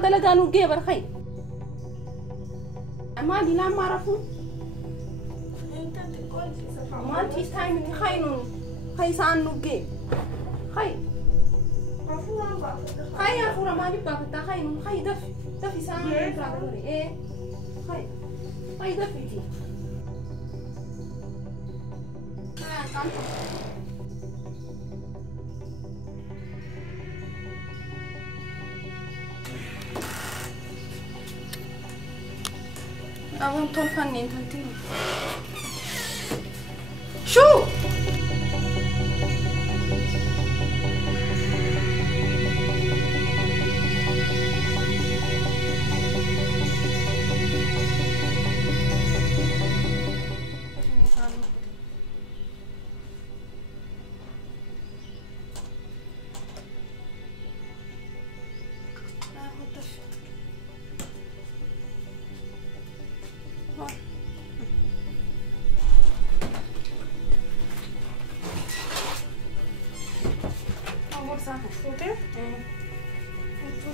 أنت لا جانو جيبر خي أما دي لا ما عرفوا ما أنت استعملي خينون خي سانو جيب خي خي يا فورا ما جبت بقى خينون خي دفي سانو إيه خي دفي تي أنا طرفني أنت شو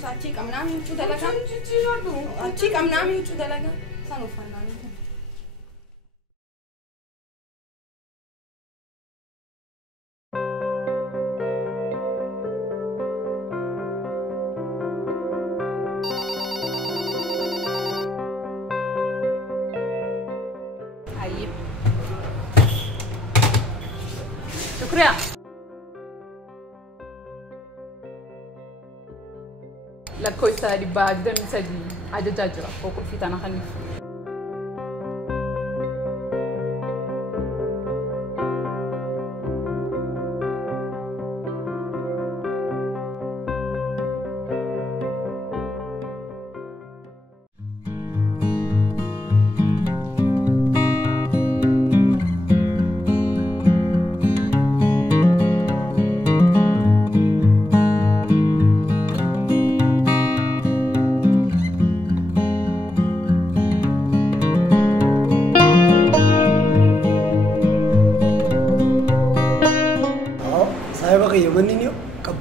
Acik am nami ucu dalaga. Acik am nami ucu dalaga. Sanu fanani. Ayib. Syukriya. La cosa di bagda mi sa di ajajaja poco fitana khanif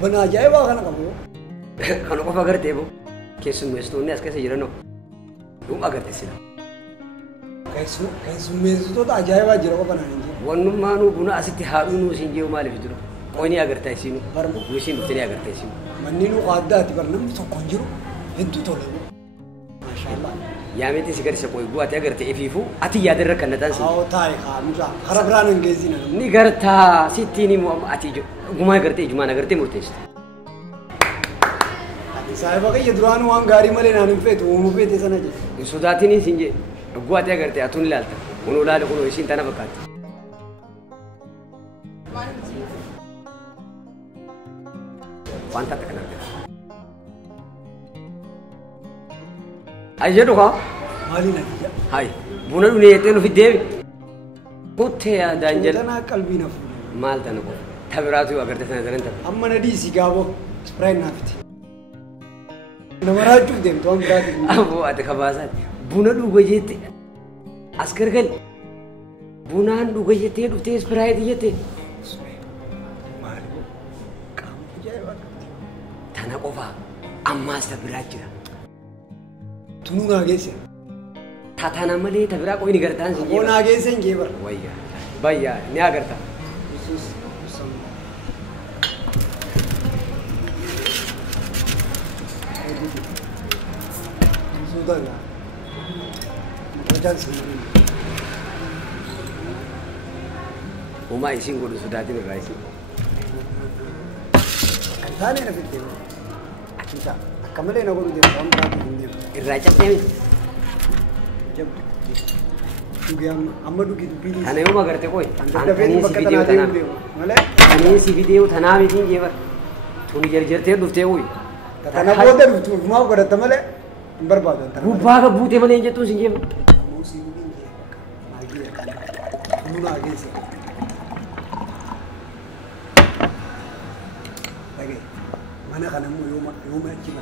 Bana jaya ba kana kamu kana ko fagar tebo kesu mesto ne aske se jirano dum agar tesina kesu mesto ta jaya ba jiro ko bana ninje wonnu manu buna asiti haadunu sinje o male fitro oni agar taisinu barbu wishin tini agar taisinu maninu qadda ti barnam so konjiro hentu tole mashallah yameti sigar se koy buati agar te efifu ati yader kanatan si aw tarikh amja kharabran ngezina ni garta sitini mu ati gumay garte ijman garte murtest साहिबा का ये दुरान वहाँ गाड़ी मले ना निपे तो वो मुपे ते सना जे सुधाती नहीं सिंजे गुआते करते अतुन लालता उन्होंने लाल को इसी तना बकाते वांटा तक ना आज ये तो का माली ना किया हाय बुना दुनिया ये तो फिर देव कुत्ते या दांजल तना कल्बी ना माल तना को थबरातु अगर ते सना जरन तब अम्मा ने डी सिगावो स्प्राइट ना फिर नमराजू देम तो हम ब्राद वो आते खबासा बुना दुगयते अस्कर गल बुना दुगयते दुते स्प्राइट येते मारो काम जायवा थाना कोफा अम्मा सबराजरा तुनु आगे से थाना मले तबरा कोई नहीं करता है कौन आगे से गेवर भैया क्या करता सुधार वजन से उमा इसी को सुधारती है राइसी करता नहीं ना फिर देखो अच्छा कमरे ना बोलूँ देखो हम बात नहीं राजा क्या जब तू गया अम्मडू की तू पीली थाने उमा करते कोई थाने सी वीडियो थाना मले थाने सी वीडियो थाना भी थी ये बार थोड़ी जर थे दुफ्ते हुई थाना बोलते तू घुमाओ करते मले बर्बाद होता है बुबा का बूते मले ये तू सिंगे मूसी नहीं है आगे मुना आगे से लगे mana kana mu yoma kima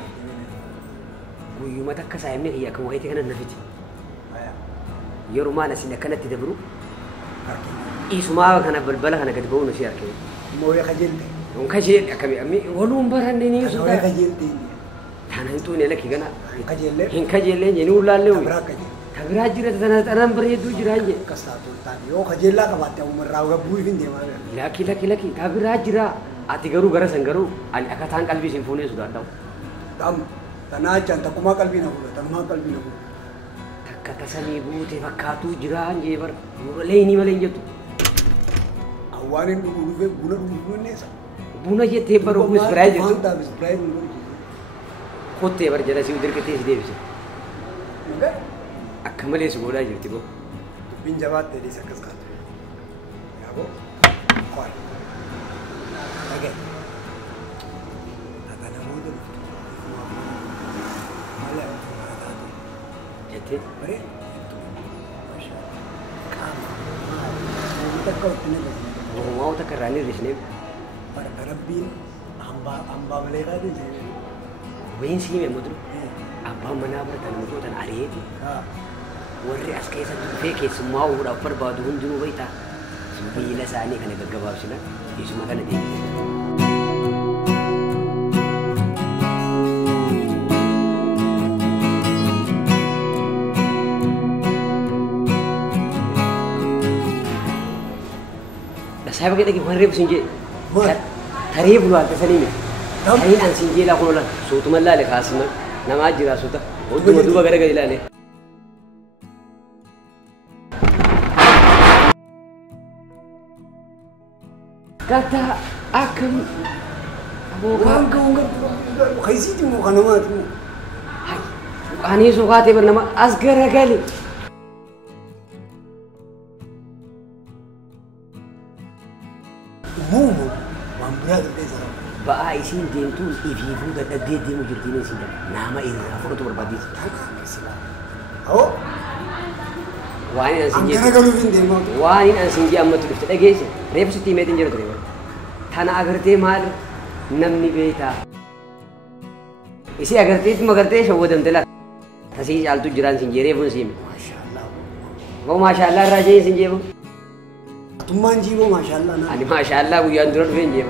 ko yoma takka sai me iya kan waite kana nafiti aya yoruma na sina kana tidabru isuma kana balbala kana gad bawno shi arke mo ya khajelte on khaje akabi ammi wolu mbarande ni so ya khajelte Ana itu ni lagi kan? Kajelle. Kajelle jadi ular le. Tabrak kajelle. Tabrak jiran tanam beredu jiran je. Kasatu tadi. Oh kajella kabatnya umur raga bui fin dia mana? Laki. Tabrak jira. Ati garu gara sanggaru. Ani akatan kalbi simfoni sudah tahu. Tam. Tanah canta kuma kalbi nak buat. Tanah kalbi nak buat. Kata sani ibu te fakatu jiran je bar. Mulai ini malah injatu. Awarin dulu guna ni sa. Buna je te bar ubus berai je tu. Berai dulu. Kote bar jada si udir ke te si devi. Enggak. Akamale sekolah je tibo. Pinjawat tadi sakas kat. Ya bo. Koi. Oke. Tata nama tu. Malah kata tu. Jadi, Beri. Masya. Kamu. Kita kau ni. mau tak kerana di sini. Para Arabin, hamba mereka tu. Wain sih memang tu. Apa mana bertanam tu dan hari itu. Warri askai satu fake semua udah perbadu dulu kita. Bila saat ini kena gagawab sila, isu makan nanti. Saya pakai lagi hari bersinje. Hari bulan kesini ni. Hari an sinje lah konon. Suatu malah le khas man. Nama aja suatu. Dua gara-gara ilah le. Kata akan Orang kaisi tu muka nama tu. Ani suka te bernama Asgar kali. Mampu tu desa. Ba isin din tu ibu dah dia mujur din sih. Nama ini apa tu berbadi. Oh. Wani ansinje. Angkara kalau fin demo. Wani ansinje amma tu kita lagi sih. Rep seti meeting jero tu. Thana agar te mal namni beta. Isi agar te tu magar te shawodam tela. Tasi altu jiran sinje rep sih. Masyaallah. Wo masyaallah raja sinje wo. Tumman jiwo masyaallah na. Ani masyaallah bu yan durut finje.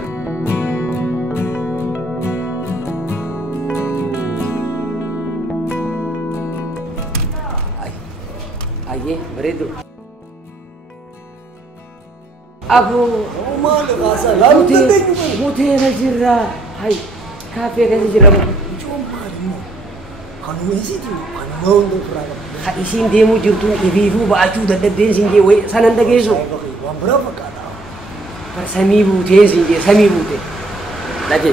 Aye, beredu. Abu, Umar lekasa. Lalu tadi mute najira. Hai, kafe kasi jira mo. Cuma ni. Kanu isi tu, kanu mau tu peraga. Isin dia mu jurtu ibu ba acu da dadden singe we sanan da geso. Wan berapa kata? Par sami bute singe sami bute. Lagi.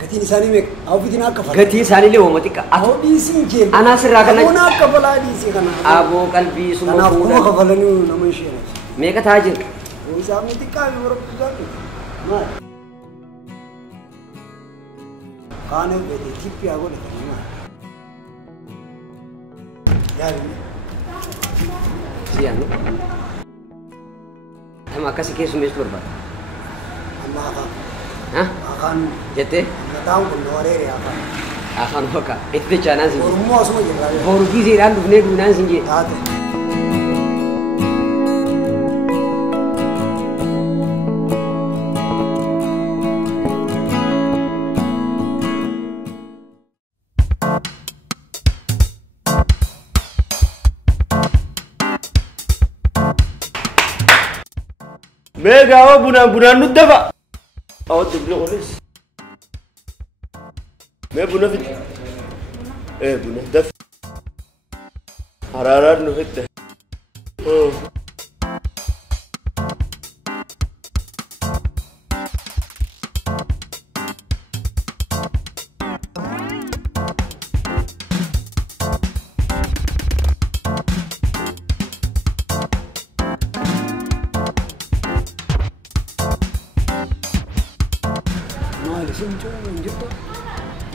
Gati ni sani mek, aku di nak kafal. Gati sani le wo matika. Aku di singe. Ana sirra kana. Aku nak kafal di sini kana. Abu kalbi summa. Kana aku kafal ni nama Syekh. Me ka tajir. Usaha metika orang tu jadi. Mat. Kane bete tipi aku ni kana. Jadi. Siang. Sama kasih kesu mes berba. Amma akan. Hah? Akan. Jete? Tahu pun luar akan. Akan hoka. Itu chana singe. Semua semua jadi. Boru gizi ran dune dunan singe. Tahu. Mega awak bunan nuda pak. Awak tu beli olis. Mega bunan fit. Bunan daf. Hararat nu fit. Oh.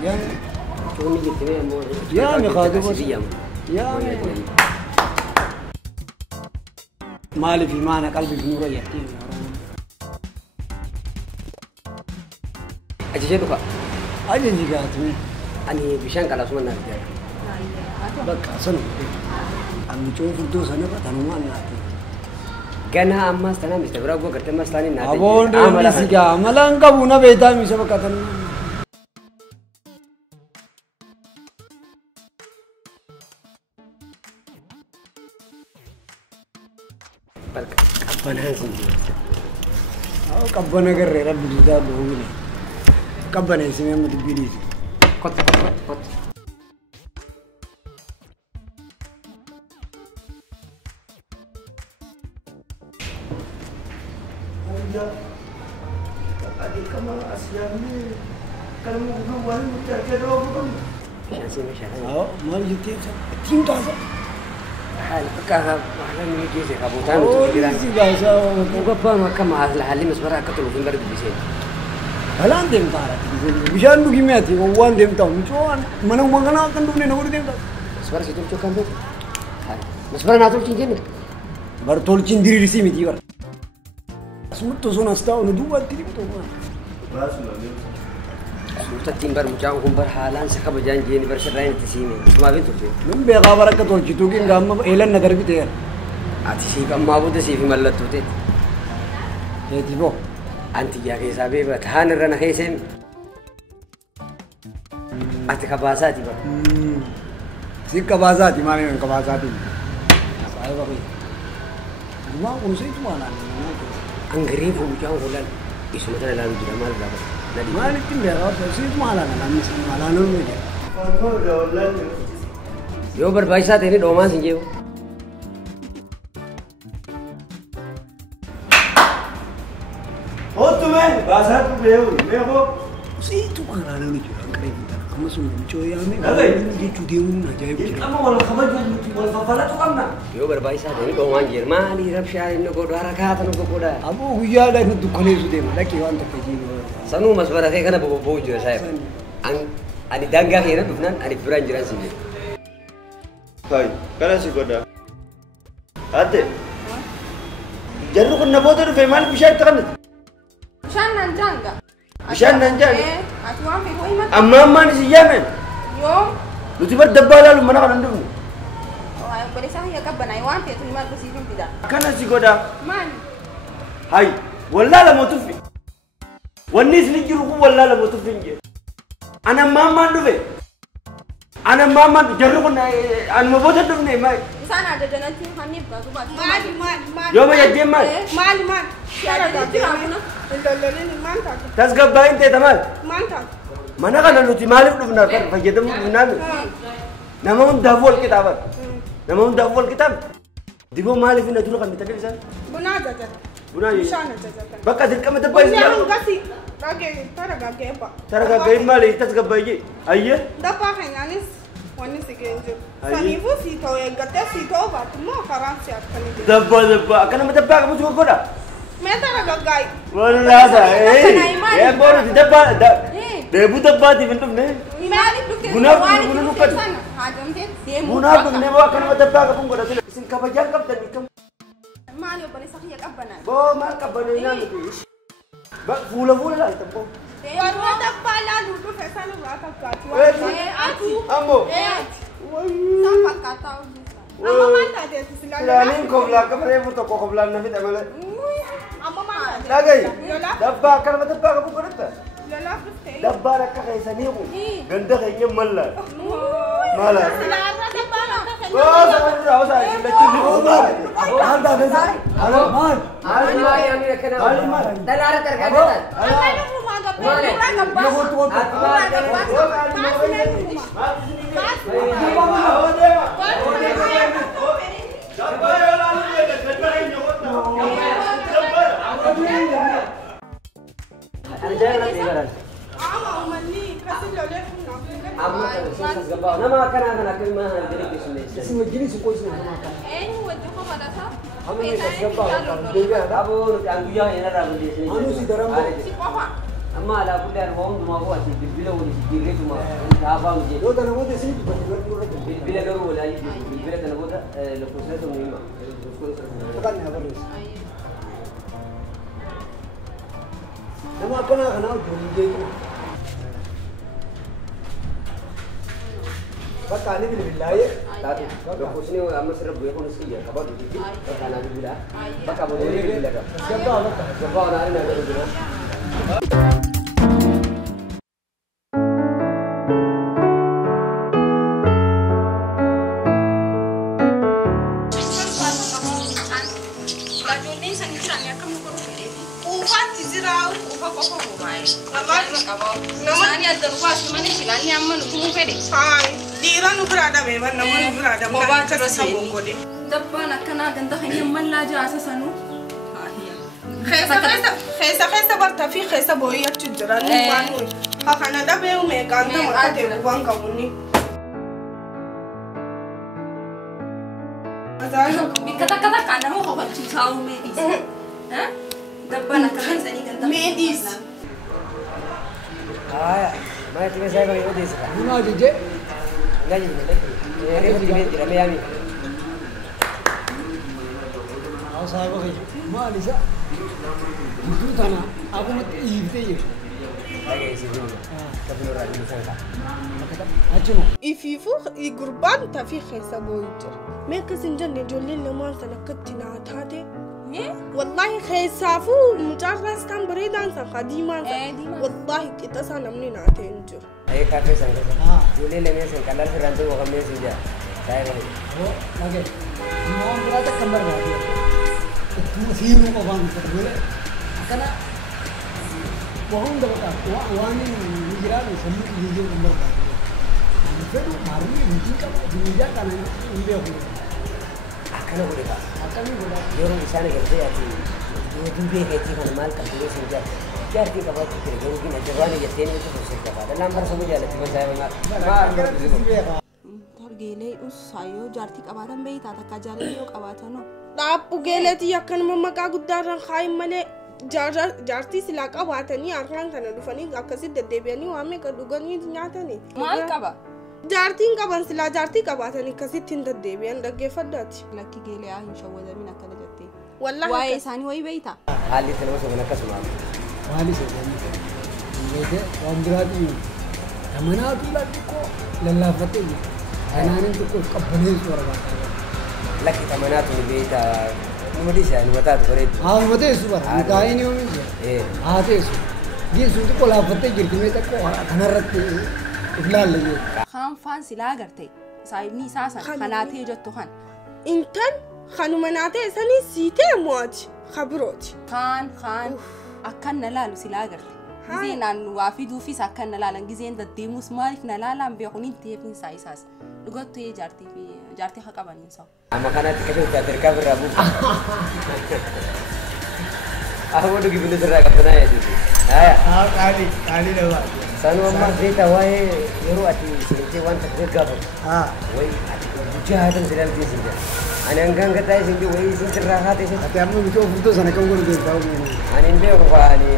Yang Cuma gitu ya mau. Ya, mekado bos. Diam. Ya. Mali fi mana kalbi fi nura yatim. Aja tu kak. Aja juga tu. Ani bishan kalau semua nanti. Bak asan. Ami coba tu sana pak tanuman nanti. Gana amas tanam mesti berapa gua kerja mas tani nanti. Abon ni siga malang ka buna beta mi sab katan. Qabbanaan sin jiru. Qabbana garree rabbi duudaa dhoowwine. Qabbaneessimee amma dubbii dhiise. Kotta. Bishaan seenaa bishaan. Maal jettee ittiin taasa? Haala fakkaata haala inni geesse qabuutaan nuti jiraan. Si baasaa. Gabbaan akka haalli masmara akka toluuf hin barbaachisee. Halaan deemtaa bishaan dhugii mi'aati waan deemtaa mucoo mana kanaa kan dhufne na godhu deemtaa. Masmara si tolchuu kan beeku. Masmara naa tolchiin jenne. Bar tolchiin diriirsii miti bara. Asumatti osoo nas taa'u nu duubatti dhibxu. Suurtattiin bar mucaan kun bar haalaan isa kabajaan jeeni bar sirraan itti siime. Maaf hin tolchee? Nun beekaa bara akka tolchituu kin gaamma eelan na darbiteera. Ati siif ammaa booda siif mallattoo teeti. Teeti boo. Anti yaa keessaa beeba taan irra na keesseen. Ati kabaasaati bara. Si kabaasaati maali kan kabaasaati. Saayiba kee. Dhumaa kun seetu maalaan. Angiree fi mucaan kulan isuma tana ilaalu jira maal lafa. Maal ittiin beekaa seetu maalaan maalaan ol jira. Yoo barbaachisaa ta'e dhoomaan sin jeebu. Otumen, bahasa tu behu. Seetu maalaan ol jira. Amma sun mucoo yaame Dhagai. jechuu deemuun ajaa'iba jira. Kamu wal khamaj wal fafala tu kamna. Yoo barbaachisaa ta'e dhoomaan jira maali rabshaa inni godhu harakaata nu godha. Aboo guyyaadhaa inni dukkaneessu deema lakkee waan tokko jiru. Sanuu masbara kee kana bobba'uu jira saayib. Ani daangaa keenya dhufnaan ani biraan jiraan sin jedhu. Hai, kana si goda. Ate. Jarru kun namoota dhufe maal bishaan itti qabnati? Bishaan nan jaanga. Bishaan nan jaanga? Ati waan beeku himata. Amma ammaan isin yaamen. Yoo. Nuti bar dabbaa laalu mana kana hin dhufne. Obboleessaa hiyya qabbanaa waan ta'eef himaa dhusii hin fida. Kana si goda. Maali? Hai, wallaala mootufi. Wanni isin jiru kun wallaala mootufi hin jedhu. Ana amma ammaan dhufe. Ana amma ammaan jarru kun anuma booda dhufne maal? Isaan ajajanatti hamiif gaatu baatu. Maali? Yoo ma yaddeen maal? Maali? Yaadatti raafuna. Lolloleen maal taatu? Tasgabbaa'in ta'e maal? Maal taatu? Mana kana nuti maaliif dhufna kan fayyadamu dhufnaan nama hundaaf wal qixaaban nama hundaaf wal qixaaban diboo maaliif na dura kan bitanii isaan Bunaa ajajatan. bunaa Bishaan ajajatan. bakka dirqama dabbaa Bunni isin hangasi dhagee taragaagee ba. taragaaggaa'in maali tasgabbaa'ee ayyee Dabbaa keenyaanis wanni si geenjiru. Ayi. Saniifuu sii ta'u eeggattee sii ta'u baatu immoo karaan si akkanii deemu. dabbaa akkanuma dabbaa qabu si godha Mee taragaaggaa'e. wallaasa boonati dabbaa deebuu dabbaatiif hin dhufne Maaliif dhuftee Bunaaf waan buna itti dhukkatu. dhufte sana haajamtee deemuu bunaaf dhufne boo akkanuma dabbaa qabuun godhatudha isin kabajaan qabdanii kam Maali obboleessa kiyya qabbanaa? boo maal qabbanee naan dhufe fuula laaltan boo Yeroo dabbaa laaluu dhufe sanirraa fakkaatu. Ati. ammoo Isaan fakkaataa hojii isaa. Amma maal taateetu si Ilaaliin koblaa akka reefu tokko koblaan na fixa malee. Amma maal taateetu? Dhagayi Lolaaf? dabbaa akkanuma dabbaa qabu godhatta. Lolaaf dhuftee? Dabbaan akka keessanii kun ganda keenya mallaan. Maalaa? Silaarra dabbaan akka kennu. Goosa walirraa osaa isin lachuun ni oolaa. Maal taatee Aloo maal? Maali yaamni akkana? Maali maal? Dalaara tarkaanfataan. Amma lufumaa gabbee duraa gabbaa. Duraa gabbaa. Maas mee lufuma. Maas. Dabbaa yoo laalu jedhe ganda keenya godha. Ajaa'ibaa ta'e baraan. Amma uummanni kasi lolee funaaf. Amma tasgabbaa'u nama akkanaa kana akkamitti mana kana jedhee keessummeessan. Isin wajjin isin qoysin namaa kana. Eenyu wajjin qofadhasa? Amma inni tasgabbaa'u deebi'aadha. Aboo nuti an guyyaa hin irraa bulleessanii. Anu si daran Si qofa. Amma alaa guddaa dhufa hundumaa koo ati bilbila waliin jijjiirreetuma dhaabaa mujee. Yoo kana booda isin dubbatti irratti irratti. Bilbila garuu walaa jiru. Bilbila kana booda lakkoofsa tokko hima. Maqaan naa barreessa. Nama akkanaa kanaa hojii beekuma. Bakka ani bilbilaayee. Taatu lakkoofsni amma sirra bu'ee kunis kiyya qabatu jechuudha. Bakka anaa bilbila. Bakka boodee bilbila qaba. Tasgabbaa'u bakka. Tasgabbaa'u naa inni agarru jira. qaba. Namoonni adda dhufaas malee filanni amma nuti muu fedhe. Hai, dhiira nu biraa dhabe ban namoonni biraa dhabe. Bobaa Akka jira saboo seeni. godhe. Dabbaan akkanaa ganda kan yamman laa jaasa sanuu. Keessa bartaa fi keessa boo'ii achi jira. Waan nuyi. Kana dhabee meeqaan nama akka ta'e waan qabuuni. Bikka takka takkaan nama kofalchiisaa uumee dhiisa. Dabbaan akkanaa isanii ganda. Meedhiis. Aya, mana tiga saya bagi ode sih. Mana je? Enggak jadi. Ini pun jadi tidak Miami. Aku saya bagi. Mana sih? Itu tanah. Aku mati itu je. Lagi isi dulu. Tapi orang ini sangat. Acuma. Ifiifuu gurbaan tafi keessa boo'ii jira. Mee akkas hin jenne ijoolleen lamaan sana akkatti naa taate. Wallahi keessaafuu mucaarraas kan bareedaan san ka diimaan san. Wallahi qixa isaa namni naa ta'e hin jiru. Ayo kafe sangat. Juli lemnya sen kalar serantu wakam dia saja. Saya bagi. Oh, lagi. Mau berada kamar lagi. Itu masih rumah bang boleh. Karena bohong dah kata. Wah ini mengira ni semua ini kamar lagi. Itu baru ni mungkin kalau dunia kan ini dia boleh. Akan aku dekat. Akan ni boleh. Orang di sana kerja ya tu. Dia juga kerja kan mal kan tu saja. Jadi kita buat kerja mungkin aja wani jadi ni itu susah kita. Dalam masa saja lah cuma saya mengat. Geelee usaayyoo jaartii qabaatan beeytaa takka jaalallee yoo qabaatano. Dhaabbu geeleetii akkanuma maqaa guddaarraan kaayin malee jaartii silaa qabaatanii harkaan kana dhufanii akkasitti deddeebi'anii waan meeqa dhuganii nyaatanii. Maal qaba? Jaartiin qaban silaa jaartii qabaatanii akkasitti hin deddeebi'an dhaggeeffaddaati. Lakki geelee haa hin shawwadamin akkana jettee. Wallahi Waa'ee isaanii wayii beeytaa? Hal itu nama sebenarnya kasih Wali sebenarnya. Jadi orang berarti. Mana tu lagi kok lelah betul. Anak itu kok kebenaran suara kata. Laki tamana tu beta. Numadi saya numata tu berit. Betul suara. Nikah ini orang ni. Ada su. Dia suatu kalau betul jadi kita kok kena rati. Ikhlas lagi. Khaan faan silaa agartee saayibni isaa sana kanaatee jettu kan. Intan kanuma naatee sanii siitee mo'aati kabirooti. Khaan akkan na laalu silaa agarte. Gizeen aan waa fiduufis akkan na laalan gizeen deddeemus maaliif na laalaan beekun hin ta'eefin isaa isaas dhugattuu jaartii haa qabaniin sa'a. Amma kanatti kasih terkah berabu. Aku udah gimana cerita katanya ya itu. Kali dah. Sanu amma cerita wae yoru ati sini wan tergab. Wai ati bujahan sedang di sini. Ananggang katanya sini wai sini terrahat sini. Tapi aku itu foto sana kau guru dia tahu ni. Anin be ko ani.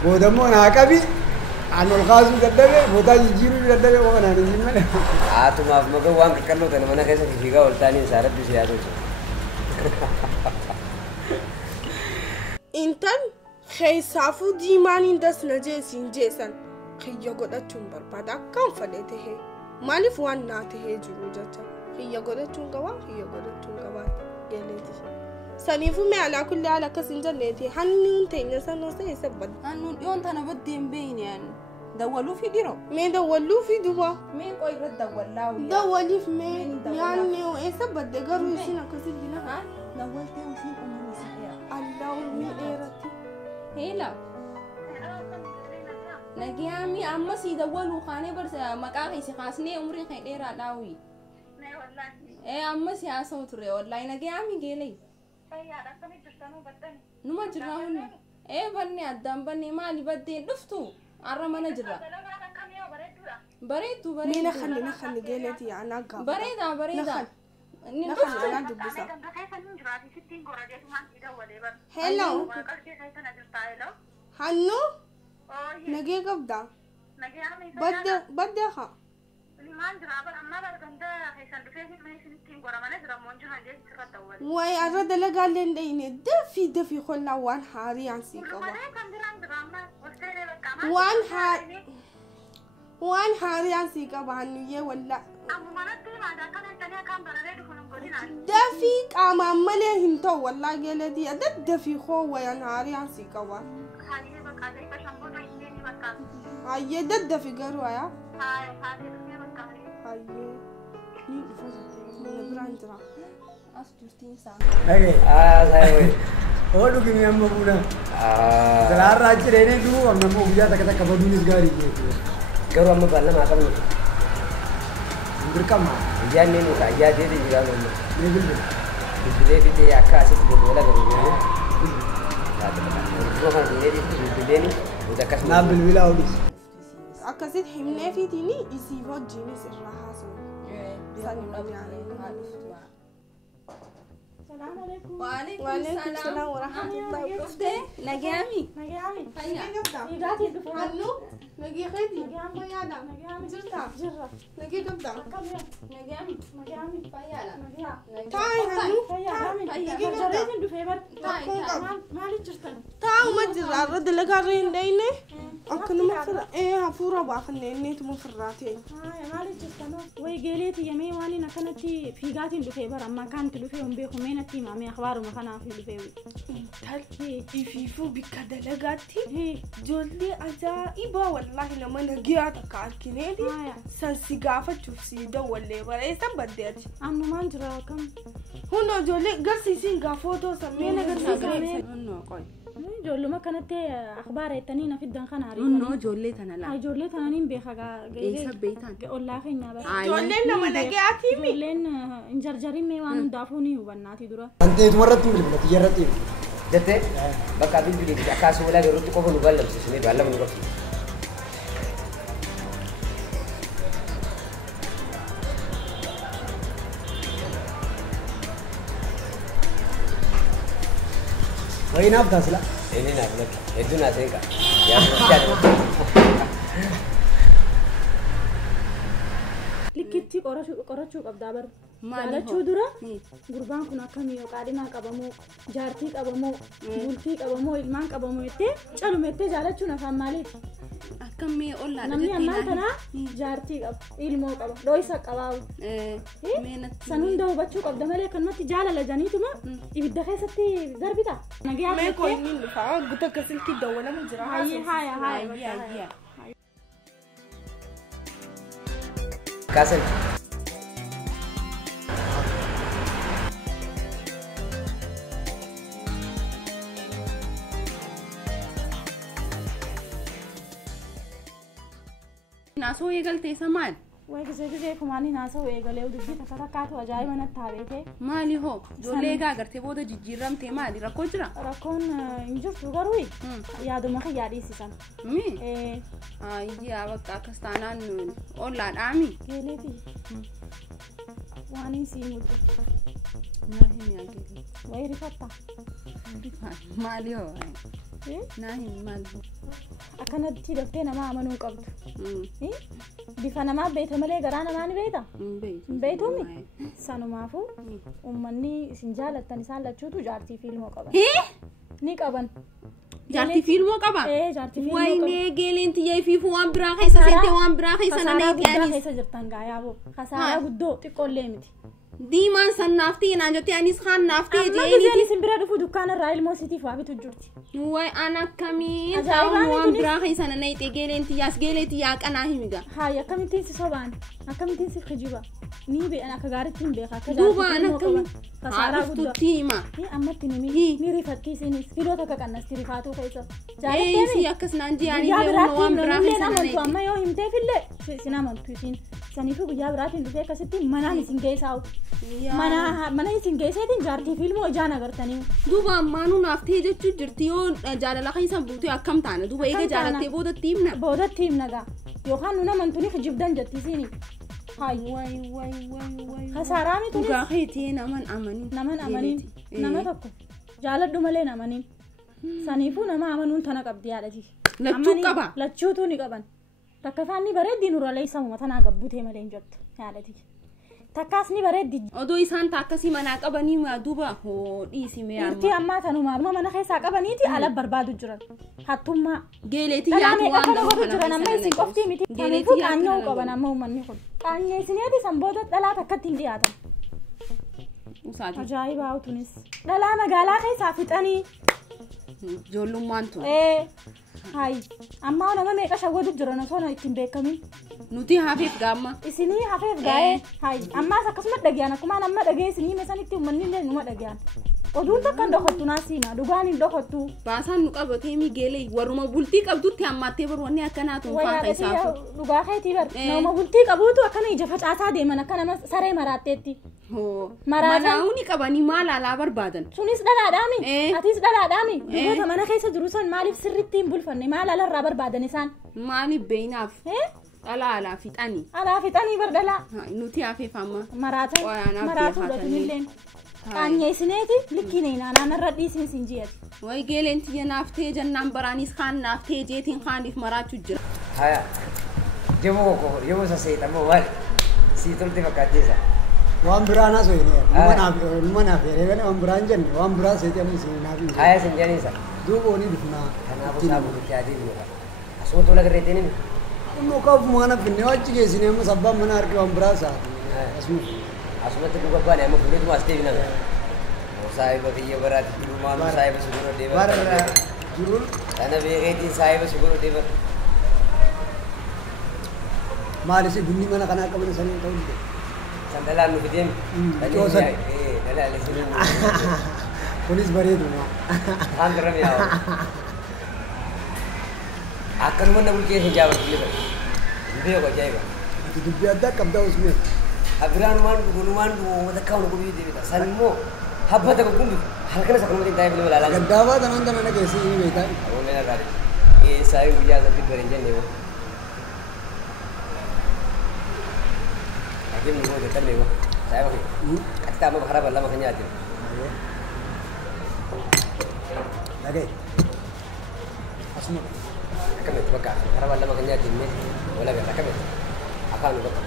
Bodoh nak kabi. Anul kazu kadang, bodoh jiru kadang orang ada ni mana. Tu maaf maga wang kalau kan mana kaisa kijiga ultani syarat di sini tu. Intan keessaafuu diimaaniin das na jeesiin jeesan kiyya godhachuun barbaada akkam fedhe tahee maaliif waan naa tahee jiru jecha kiyya godhachuun qabaa kiyya godhachuun qabaa galeeti saniifuu mee alaa kulli haala akkas hin jenneeti hannuun teenya sanoo ta'e sabbadda. Hannuun dhiyoon tana baddee hin beeyne dawwaluu fi dhiroo. Mee dawwalluu fi duba. Mee qoy irratti dawwallaa wayyaa. Dawwaliif mee yaadne eessa badde garuu isin akkasitti na. Dawwaltee ufiin uumama isaa dheera. Allaa ulmii dheeratti. Heela. Nagaami amma si dawwaluu kaanee barsa maqaa keessa kaasnee umrii kee dheeraa dhaawii. Amma si haasa'u ture wallahi nagaami geelee. Numa jirra hunna. Banne addaan banne maali baddeen dhuftu arra mana jirra. Bareedu. Mee na kanni geeleeti yaa nagaa. Bareeda. Na kanni anaa dubbisa. Hello. Hannu? Nagee qabda? Badde haa? Wayi arra dalagaa illee hin dhayine dafii qollaa waan haarii aansii qaba. Waan haarii aansii qaba hannuyyee wallaa. Dafii qaamaan malee hin ta'u wallaa geeletii dafii koo wayaan haarii aansii qaba. Hayyee daddafi garuu ayaa. Hayyee ni dhufa mana biraan jira. As jirtiin isaa. Saya wei. Oh dugi mi amma buna. Selar raja rene dulu amma mau biar tak kabadunis gari gitu. Garu amma balla ma kamu. Berkam. Jangan ni muka aja dia juga ngomong. Ini bil. Bila kita akan asyik berbola garu ni. Cuma kan dia ni udah kas. Na bil bila audis. Akasit himne fi tini isi wajini sirraha so. وعليكم السلام ورحمة الله وبركاته. نجامي نجي هنو نجي خدي نجي جرتا نجي قبضة نجامي فيالا تاي هنو نجي تاو مجرى رد لقارين دينه أكنو مفر إيه هفورة باخني نيت مفراتين مالي جرتنا ويجيليتي يمي واني نكنتي في قاتين دفيبر أما كانت دفيهم بيخمينتي مامي أخبار مخنا في دفيوي تالي يفيفو بكدلقاتي جولي أجائبا والله لما نجيات كالكينيدي سنسيقافة تشوفسي دولي ولا بديت أنو ما نجرى كم هنا جولي قرسي سينغافوتو سمينا قرسي جولو ما كانت أخبار التنين في الدنخان عارفة إنه جولي تنا لا جولي تنانين بيخا إيه سبيتان والله خينا بس جولي لما نجياتي مي جولين إنجرجرين ميوانو دافوني وبناتي درا أنت مرة تقول لي تجرتي. Jete, bakal beli di akas wala garu tu kau pun balam sini balam ni kau. Wahai nak dah sila. Ini nak nak, itu nak sengka. Ya, jangan. Likitti qorachuu qabdaa bar Maali galachuu dura gurbaan kun akkamii qaadinaa qabamoo jaartii qabamoo bultii qabamoo ilmaan qabamoo jettee calumettee jaalachuun afaan maaliiti akkamii ollaa namni ammaan tanaa jaartii qaba ilmoo qaba dhoysa qabaawu san hunda hubachuu qabda malee akkanumatti jaalala janiituma ibidda keessatti darbita nagayaa ما يكون من فا قلت لك سلكي دولة مجرى haya Kasan. naasoo eegaltee samaan way gisee kumaanii naasoo eegalee dubbii takka takkaatu ajaa'iba natti taabeete maali hoo ijoollee egaa agartee booda jijjiiramtee maali rakkoo jira rakkoon hin jirtu garuu yaaduma kiyyaa dhiisisan yaa bakka akkas taanaan ollaadhaami geeleeti waan siin mul'atu naa himi ageeli way rifatta maali hoo naa himi maali hoo akkanatti daftee nama amanuu qabdu bifa namaa beekta malee garaa namaa ni beekta hin beektuumi sanumaafuu uummanni isin jaalattan isaan lachuutu jaartii fi ilmoo qaban ni qaban jaartii fi ilmoo qaba jaartii fi ilmoo qaban waynee geeleen tiyyee fi waan biraa keessa seentee waan biraa keessa naneeti anis keessa jirtan gaayaaboo kasaaraa guddoo xiqqoollee miti diimaan san naaftii naan jettee anis kaan naaftii jeeniiti isin bira dhufu dukkaana irraa ilmoo sitiif waabitu jirti way an akkamiin ta'u waan biraa keessa naneeti geeleen tiyyaas geelee tiyyaa qanaa himiga haay akkamittiin si sobaan akkamittiin si kijiba ni beekan akka gaariitti hin beeka akka duuba an akkamiin kasaaraa guddaa hima ammatti ni rifattii isinis filoo takka qannasti rifaatuu keessa jaalatteemi akkas naan jiyaanii waan biraa keessa naneeti amma yoo himteefillee sin amantu isiin saniifuu guyyaa biraatiin dhufee akkasitti manaan isin geessaa'u mana isin geesseetiin jaartii fi ilmoo ijaan agartanii duuba ammaanuu naaftee jechuu jirti yoo jaalala keessan buutee akkam taana duuba eega jaalattee boodatti himna gaa yookaan nu namantuni kijibdan jettisiini way kasaaraa mitunis dhugaa keetii naman amanin nama tokko jaaladhu malee namaniin saniifuu nama amanuun tana qabdi yaadati lachuu qaba lachuutu ni qaban takka faanni bareeddi nurralee samuma tanaa gabbutee malee hin jirtu yaadati takkaas ni bareeddi odoo isaan akkasii manaa qabanii duuba dhiisi mee amma irti ammaa tanuma mana keessaa qabaniiti ala barbaadu jiran hattummaa geeleetii yaatu waan godhu jiran amma isin qoftii miti kaniifuu qaanyoo qaban amma uummanni kun qaanyeessineeti san booda dhalaa takkatti hin dhiyaatan ajaa'ibaa utunis dhalaa magaalaa keessaa fixanii ijoollummaan tun hayi amma nama meeqa shawwatu jiran osoo ittiin beekamin nuti hafeef gaamma isinii hafeef gaa'ee hayi ammaas akkasuma dhagayaan akkuma amma dhagee isinii mesanitti uummanni illee numa dhagayaan oduun takka hin dhokattu naasiima dhugaan hin dhokattu. Baasaan nu qabatee migeelee warruma bultii qabdutti hammaattee bar wanni akkanaatu faata isaa. Dhugaa keetii bar nama bultii qabuutu akkana ija facaasaa deeman akka nama saree maraatteetti. Manaa'uuni qabanii maal alaa barbaadan. Sunis dhalaadhaami. Atis dhalaadhaami. Dhugoota mana keessa jiru san maaliif sirriitti hin bulfanne maal alarraa barbaadan isaan. Maaliif beeynaaf. Dhala alaa fixanii. Alaa fixanii bar dhalaa. Nuti hafeeffamma. Maraatu dhufnilleen. Qaanyeesineeti likkiin naannarra dhiisin sin jiyati. Way geeleen tiyya naaftee jannaan baraanis kaan naaftee jeetiin kaaniif maraachuu jira. Haya. Jaboo saseedhamoo wal sii tolti fakkaatteessa. Waan biraa naa soyine numa naaf yeree waan biraan jenne waan biraa seetii amma isin naaf hin Haya sin janiisa. duuba oonii dhufnaa. Kanaafuu saabuutti adii biyya. Asuma tola garreetiin himi. Immoo qabu mana finne wachi geessine amma sabbaan mana harkee waan biraa isaati. Asumatti dhuga baane amma fuudheetuma as deebina. Saahiba biyya baraatti durumaanu saahiba siguroo deeman. Bara jiruun. Kana beekeetiin saahiba siguroo deeman. Maalis bunni mana kanaa qaban sanii ta'uu dide. Sandalaan nu fideen. Coosan. Dalaalee sinuu. Kunis bareeduma. Kaan bira mi'aawa. Akkanuma na bulchee hin jaabatu biyya bara. Beeku ajaa'iba. Ati dubbii addaa qabdaa usmee. Abiraanumaan dhugu uummata kaa'u nugu biyyi deebita. San immoo habbata gurgumbi halkan isa kanumatti hin taa'ee bilima laalaa. Gaddaafaa tanaan tanaan dhageessee ni beekaa. Aboomeen irraa saayi guyyaa asatti bare hin jenne yoo. Adeemni koo jettan yoo. Saayi bakki. Qaxxaa amma karaa bal'aa kan nyaate. Dhagee. Asuma. Akkamitti bakka karaa bal'aa kan nyaate illee wala gata akkamitti afaan nu bakka.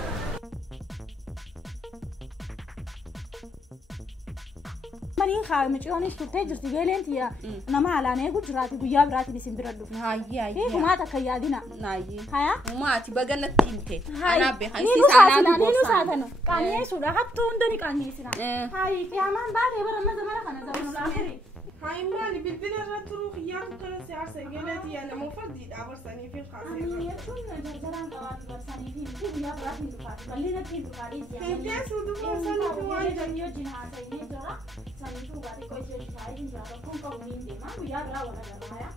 Maniin kaa miciyoonis turtee jirti geeleen tiyya nama alaan eegu jiraati guyyaa biraatiin isin bira dhufna. Hayyee. Kumaata akka yaadina. Hayyee. Haya. Umaati baganatti himte. Anaabe Ni haysi nu saanaatu saatana ni nu gorsa. saatana. Qaanyeessuudha hattuu hundani qaanyeessina. Hayi qiyaamaan baatee bara amma zamana kana zamanu laafiri. Hai maali bilbila irratti turuu xiyyaatu kana siyaasa geeleeti yaa nama uffattii dhaabarsanii fi kaasee. Ani jechuun gargaraan qabaatu barsanii fi guyyaa biraatiin dhufaati. Bal'inatti hin dhufaadhii siyaasa. Teessoo duuba sanii fi waan jedhu wajjin haasa'inee jira. Sanii tuugaa xiqqoo ishee ishee hin jira. Bakkoon qabu ni deema. Guyyaa biraa wal agarra.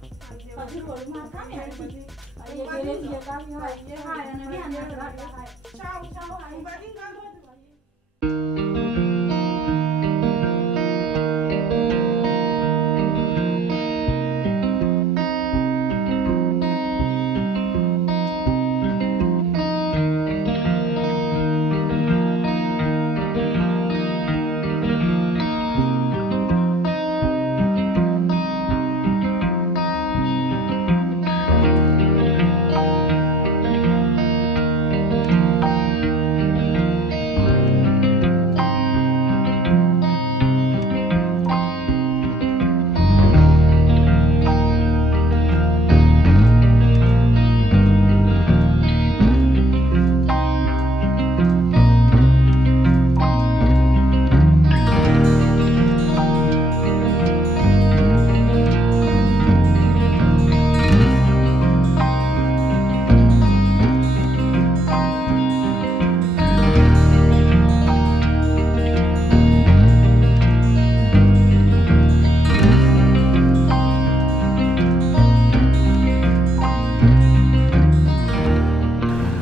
Fajir walumaa kaame hayi. Hayi geeleeti jedhaa fi hayi. Hayi nabi ani irraa hayi. Ciao ciao hayi. Badii gaafatu.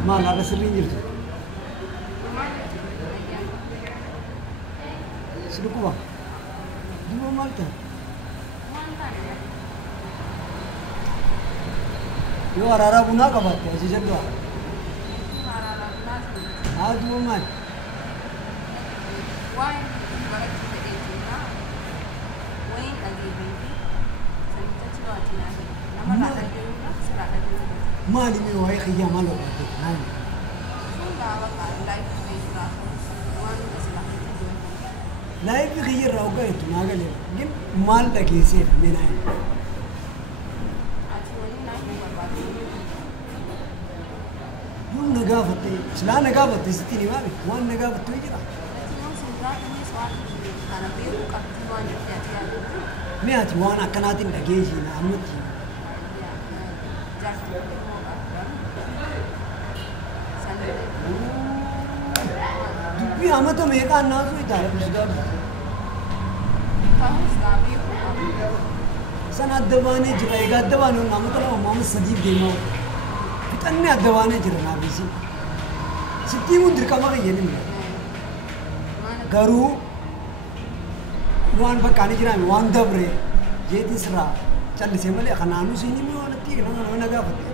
Maal har'a sirriin jirtu? Si dhukkuba? Duuba maal ta'a? Yoo araaraa bunaa qabaatte asii jedhu haa duuba maali? Waan barachuu fedhee jirra. Wayin dhageebii fi sanicha chibaatii naafii. Nama irraa dhageebii fi siraa dhageebii. Maali mee waa'ee xiyyaa maal barbaadde? Maali? Laayifii xiyya irraa hoggaa jettu naa galee gin maal dhageesseef meenaa hin yoom na gaafatte silaa na gaafatte sitti ni maali waan na gaafattu jira mee ati waan akkanaatiin dhageessii na ammatti dubbii amata meeqaan naasuu itaala bisgaa Sana addabaanee jira. Egaa addabaanee namoota lama maama sadiif deemaa fixannee addabaanee jira naafisi. Sittii mun dirqama qayyadin garuu waan bakkaanii jiraan waan dabre jeetii sirraa callisee malee kanaanuu siin himee waan itti nama gaafatte.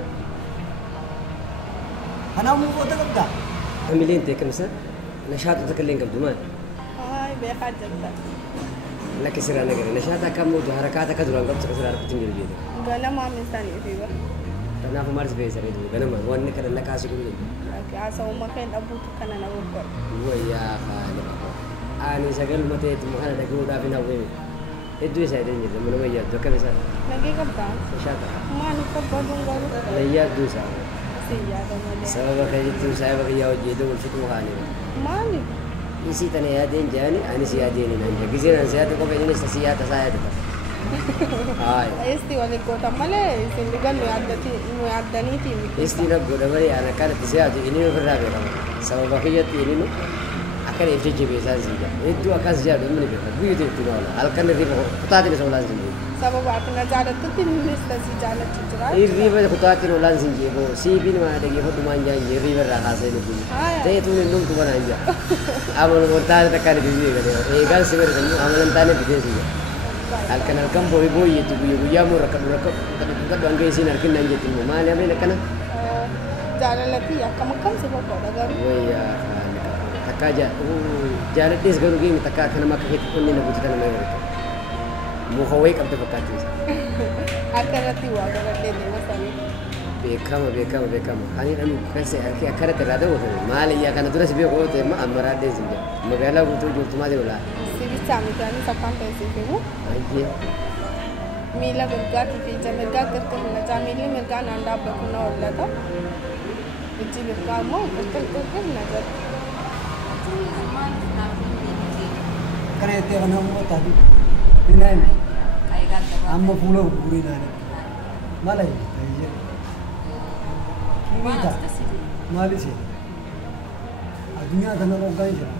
Kanaafuu foota qabdaa. Amileen teekamsa nashaatu takka illee hin qabdu maali? Ay, beekaa jirta. Lakki sirraa nagare nashaata akka mootu harakaata akka duraan qabdu sirraa dhufti hin jiru. Ganamaa misaanii fi bara. Kanaafuu maal si fe'isa reetu ganamaan wanni kana naqaasi kun jedhu. Haasa'uma kan dhabuutu kana nama godha. Wayyaa faana. Ani sagaluma ta'eetu kana dhagahuudhaaf hin hawwee. Hedduu isaa jedhee jirra mana wayyaaddu akkam isaa? Nagee qabdaa? Nashaata. Maaliif kabbaduun garuu? Wayyaaddu isaa. Siyyaada malee. Sababa kan jettuun sababa kiyyaa hojjeetu wal fixuu haanidha. Maaliif? Isii tana yaadeen jaani anis yaadeen hin anja. Gizeen an siyaata qofa innis siyaata isaa yaadata. Haay. Isti waliin gootan malee isin dhigan nu yaaddaniiti miti. Isti nabgoodha malee ana kanatti siyaatu inni ofirraa beekama. Sababa kiyyatti inni akkana ibsa jabeessaa siidha. Hedduu akkas jaadu inni beeka. Guyyuutu itti noola. Halkan irriiba kutaatiin isa olaan siin Sababa akkana jaalattutti innis tasii jaalachuu jira. irriiba kutaatiin olaan siin jeeboo siibiin maa dhageeffadhumaan jaan irriiba irraa kaasee nuti. Ta'eetuun hin dhumtu banaan jaa. Amala wantaane takkaan itti beekate. Eegaan si bari sanyuu amalan taane bitee siidha. Halkan booyi jettu guyyaa moo rakkadhu hanga isiin harkin naan jettu immoo maali ameen akkana? Jaalalatti akkam si boqodha garuu. Wayyaa takkaa jaaladhees garuu geemi takkaa akka nama akka keetti onnee na guutuu nama yoo muka wayii qabda fakkaattiisa. Akkanatti waa garadhee deema sanii. Beekama. Ani dhanu akkanatti irraa ta'u maali yaa kana duras beekoo ta'e amma raadheen sin jira. Magaalaa guutuu jirtumaa ta'e olaa. Sibichaa midhaanis akkam ta'eessiif himu. Ayyee. Miila mirgaatii fi ija mirgaa qirqirnachaa miilli mirgaa naan dhaabbatu na hollata. Iji mirgaa immoo qirqirna jedha. Kana itti kanaa muuxaati. Binaan amma fuula gurgurii naani. Mala ta'ee Mita, malis ya. Adunya kana rogan jira.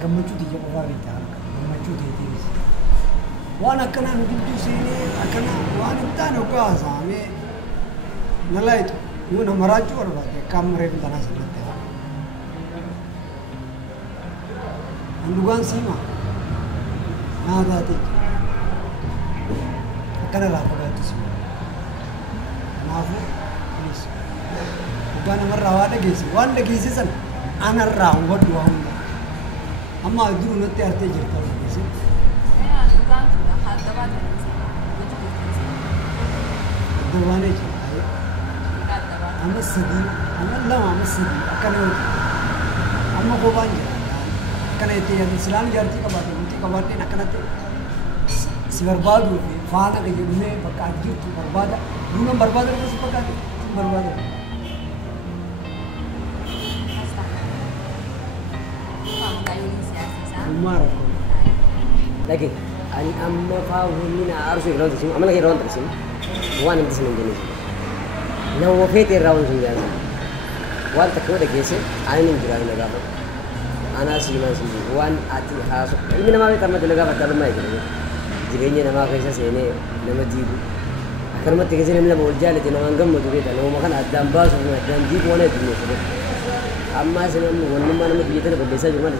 Gammachuu tiyya qofaa bitta harka. Gammachuu teetiinis. Waan akkanaa nu gidduu seenee akkana waan hin taane hoggaa haasa'amee na laayitu yoo na maraachuu barbaade akka amma reefu tanaa sirriitti haa. Handugaan siimaa naa taatee akkana laa fagaattu siimaa. Kanaafuu Bukan namarraa waa dhageesse waan dhageesse san anarraa hubadhu waa hunda amma duru natti artee jirta dhageesse. Addabaanee jira amma sadii amma lama amma sadii akkana yoo ta'e amma kophaan jira akkana itti yaadu silaan jaartii qabaate nuti qabaatteen akkanatti si barbaaduu fi faana qayyadumee bakka jirtu barbaada duunan barbaada si fakkaate barbaada. Marah. Lagi, ani amma fahuni na harus ikut rawan sini. Amma lagi rawan terus ini. Wan nanti sini jenis. Na wafete rawan sini aja. Wan tak kau lagi sih. Ani nih juga ini apa? Anak sih masih wan ati hasuk. Ini nama kami tu lega betul mai jadi. Jadinya nama kaisa sini nama jibu. Karena mati kesini nama urjal itu nama anggam tu kita. Nama makan adam bas, adam jibu mana itu ni. Amma sini nama nama dia tu nama desa juga.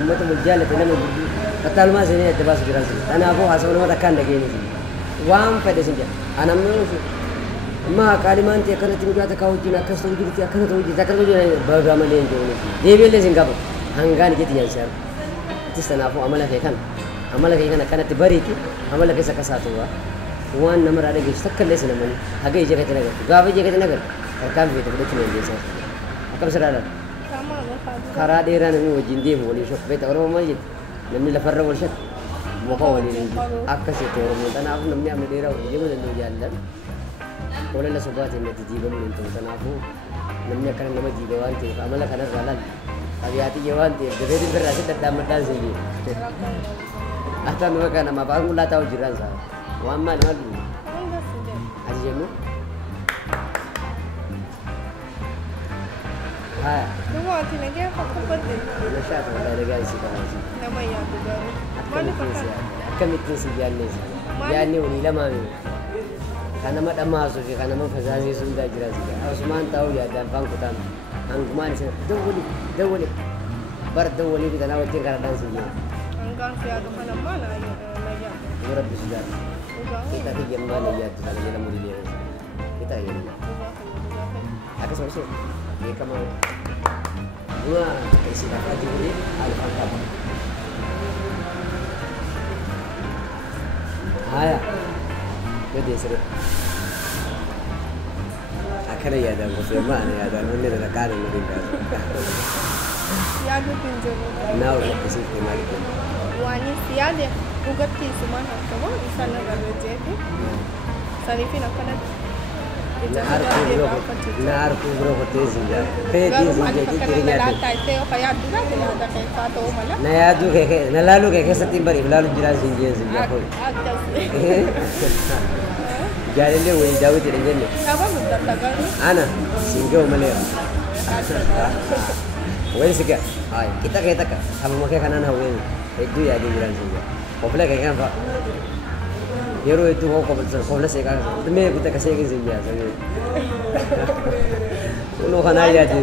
Umat mujal itu nama katal mas ini ada bahasa Jiran sini. Karena aku asal nama takkan lagi ini. Wam pada sini. Anak ma kalimanti akan tinggal di atas kau jinak kasut gitu akan tu jadi zakar tu jadi beragam lain tu ini. Dia boleh singkap. Hanggan gitu ya sir. Itu sana aku amal lagi kan akan tibari itu amal lagi sakasatu wa. Wan nama ada gitu sakal lesi nama ni. Hagai jaga tenaga. Gawe jaga tenaga. Rekam itu betul ni sir. Akam serada. Kara deran ni wajindi muli shop beta orang mana je. Namni la farra warshat. Muka wali ni. Akka se to orang tanah aku namni amne dera wali je mana jalan. Kalau la sobat ini dijiba mun tu tanah aku. Namni akan nama jibawan tu. Amala kana jalan. Abi hati jawan tu. Jadi berasa terdamat sini. Atau nama kana nama aku la tahu jiran sah. Wamma nama dulu. Aji jamu. Haa. Duuba ati nagee fakka badde. Nashaata walaa nagaa isii qabaasi. Nama yaadu garuu. Maali fakkaata? Akkamittiin si jaalleessa? Yaadni walii lamaan kan nama dhammaasuu fi kan nama fasaasisuu hundaa jira si jaa. Asumaan taa'uu yaadaan faan kutaan hangumaan isa dawwali bar dawwali bitanaa wajjin karadhaan si jira. Hangaan si yaadu kana ammaa na yaadu. Yoo rabbi si jaatu. Kita fi yammaa na yaaddu kana jala murii deemee. Kita yammaa. Akkasuma ishee beekamaa buna isin akka jirulee alfaan qaba. Haya, jadi seru. Akhirnya ya ada muslimah ya ada nuni ada kanan nuni kan. Yaadu pinjau. Nah udah kesini kemana itu? Wani siade ugat ki suman hakkawa isana garajeti. Sarifin akana Nar kubro hote zinja. Pedi zinja di kirinya tu. Naya tu keke, nalalu keke setiap hari lalu jelas zinja kau. Jadi le wei jauh jadi jenis. Ana, singgah Malaya. Wei sih kan? Kita kan, sama mereka kanan hawen. Itu ya di jelas zinja. Popular keke apa? Hero itu kau popular sih kan? Itu me kita kasih ke zinja. Uno kana ya di.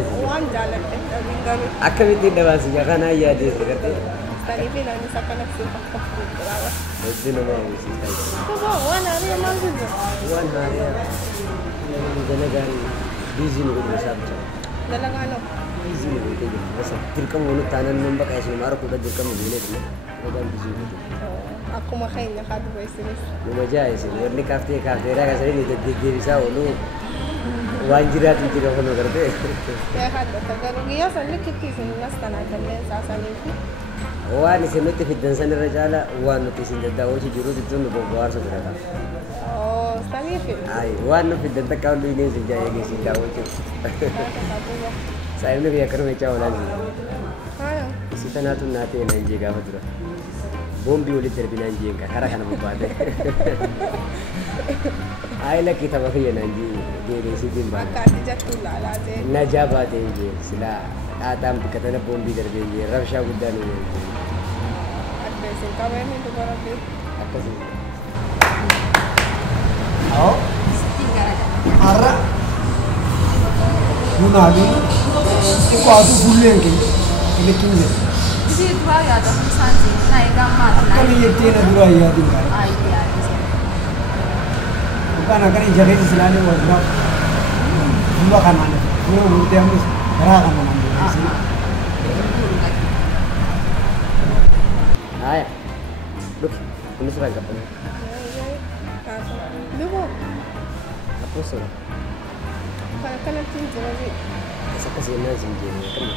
Akak itu dewan zinja kana ya di. Sarifin ani sakana sih fakka berapa? Itu nama usi tadi. Coba wana hari emang gitu. Wan hari ya. Ini kan busy nih udah sabtu. Dalam ano? Busy nih udah. Masa dirkam unu tanan nombak kayak sini maru kuda dirkam begini tu. Udah busy gitu. Aku makan ya kado bersih. Rumah jaya sih. Warni kafe raya kasih ini jadi bisa unu. Wanjira tu tidak perlu kerja. Ya kado. Kalau dia sendiri kita sini nas tanah jalan sasa ni. Wah, ni semua tu fitnah sana raja wah nanti sinjat dah, oci juru itu tu buat sesuatu kan. Oh, sangat fit. Ay, wah nanti fitnah tak kau ini sinjat lagi sinjat oci. Saya ni biar kerja macam mana sih. Haa. Isi tanah tu nanti nanti jaga betul. Bombi ulit terbi nanti enggak, karena kan buat deh. Ay lah kita pakai nanti di sini mbak. Maka dijatuh lah je. Najabat ini sila. Atam katanya bombi terbi ini, rabsha gudan ini. Adresin kau ini tu berapa? Apa sih? Oh? Arah? Munadi? Itu aku bulan ke? Ini kini. Jadi dua ya ada pesan sih, naik gambar. Kali ini tiada dua ya tinggal. Iya. Bukan akan jadi selalu wajib. Dua kan mana? Dua bukti yang ini berapa kan mana? Ay, look, ini seragam apa? Dulu, Apa sih? kalau tinjau lagi. Kasih kasih nasi je, kan?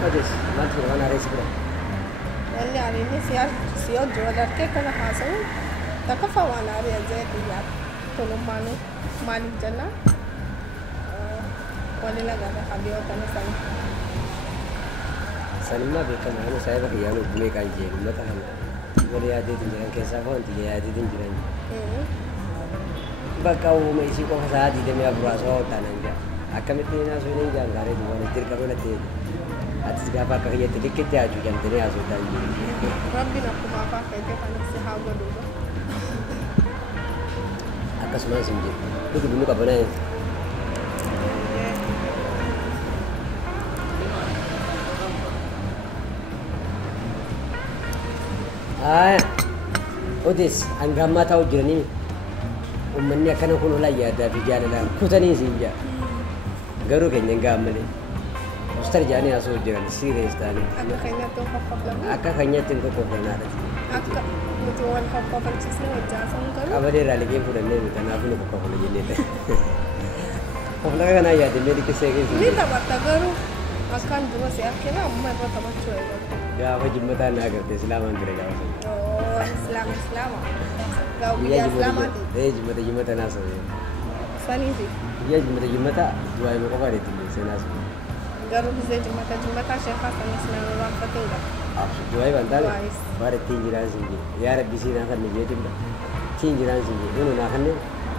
Ada sih, macam mana ada sih bro? Yang hari ini siar jual darke kalau hasil, tak kawan hari aja dia. Tolong malik jalan. Wali lagi ada habis orang sana. Sanimah bekan mana saya bagi yang dua kaji, dua tahan. Wali ada di jalan kesah pun tiga ada di jalan. Bakau masih kau sahaja di dalam berasal tanah je. Akan itu ni asal ni jangan gare dua nanti kalau nanti. Atas apa kerja tadi kita ajukan tadi asal tadi. Rabbi nak apa kerja panas sehawa dulu. Akan semua sendiri. Itu dulu kapan ni? Odis, anggama tahu jernih. Umumnya kan aku nolak ya, tapi jalan dalam kutani sihja. Garu kayaknya enggak ni. Ustaz jani asal jalan serius tadi. Aku kayaknya tu apa lagi? Aku kayaknya tu kau pernah ada. Aku betul apa percisnya wajah sangkar. Apa dia rally game pun ni, bukan aku ni kau boleh jadi. Kau lagi kan ayat dia di kisah kisah. Ini tak baca garu. Akan dua siapa kena umur berapa macam itu? Ya, apa jembatan nak kerja selamat mereka. Oh, Islam. Kau biar selamat. Jembatan asal. Sani sih. Ya, jembatan dua yang kau ada tu, senas. Garu bisa jembatan siapa sana senang orang petinggal. Dua yang bantal. Baru tinggi jiran sini. Ya, bisi nak kan ni jadi. Tinggi jiran sini. Dulu nak kan ni.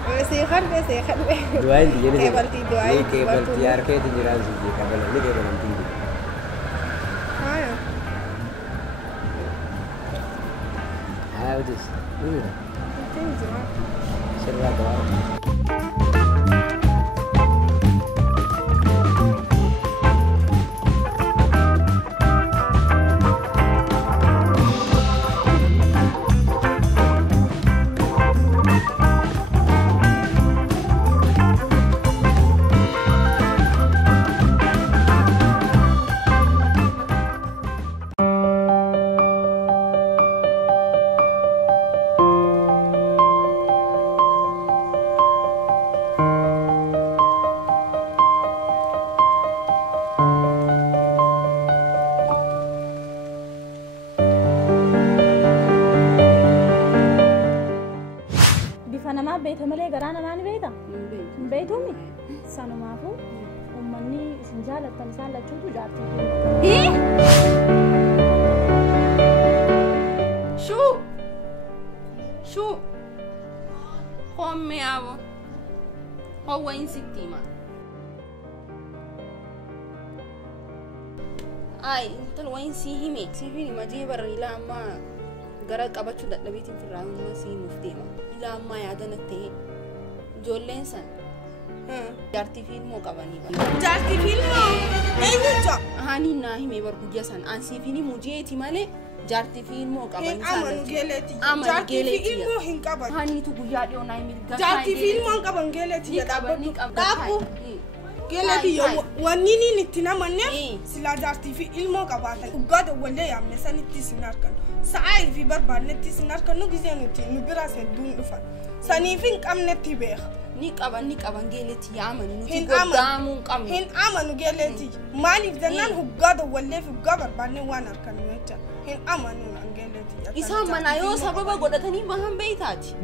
seekan Doain dia ni. Kebalti doain, Ni kebalti arke tu jiran sih. Kabel ni kebalan tinggi. Haya. Ah, betul. Ini. Thank you. Serba doa. beeta malee garaa namaa ni beeta? Hin beektuumi? Sanumaafuu uummanni isin jaalattan isaan lachuutu jaartii. Shuu! Shuu! Homme abo. Howa insittima. Ay, intal wayin si hime. Si fini majee barra ila amma gara qabachuu dadhabeetiin firraa humna si mufteema. Ila amma yaadana ta'e ijoolleen san jaartii fiilmoo qabanii bara. Jaartii fiilmoo? Eenyutu? Hani naa hime bar guyyaa san ansii fini mujeeti malee jaartii fiilmoo qabanii san. Amanu geeleeti. Jaartii fiilmoo hin qaban. Haniitu guyyaa dhiyoo naa hime. Jaartii fiilmoo hin qaban geeleeti jedha. Qabu. Geelati wanni itti namanne sila jaartii fi ilmoo qabaatan dhugaadha wallee yaamne sanitti sin harkan sa'aa fi barbaannetti sin harkan nu gisee nuti nu bira sedduun dhufan saniif hin qabnetti beeka. Ni qaban geeleti yaamani nuti goddaamuu hin qabne. Hin amanu geeleti maaliif jennaan dhugaadha wallee fi dhugaa barbaanne waan harkan nu jecha hin amanu geeleti. Isaan manaa yoo sababa godhatanii bahan beeytaati.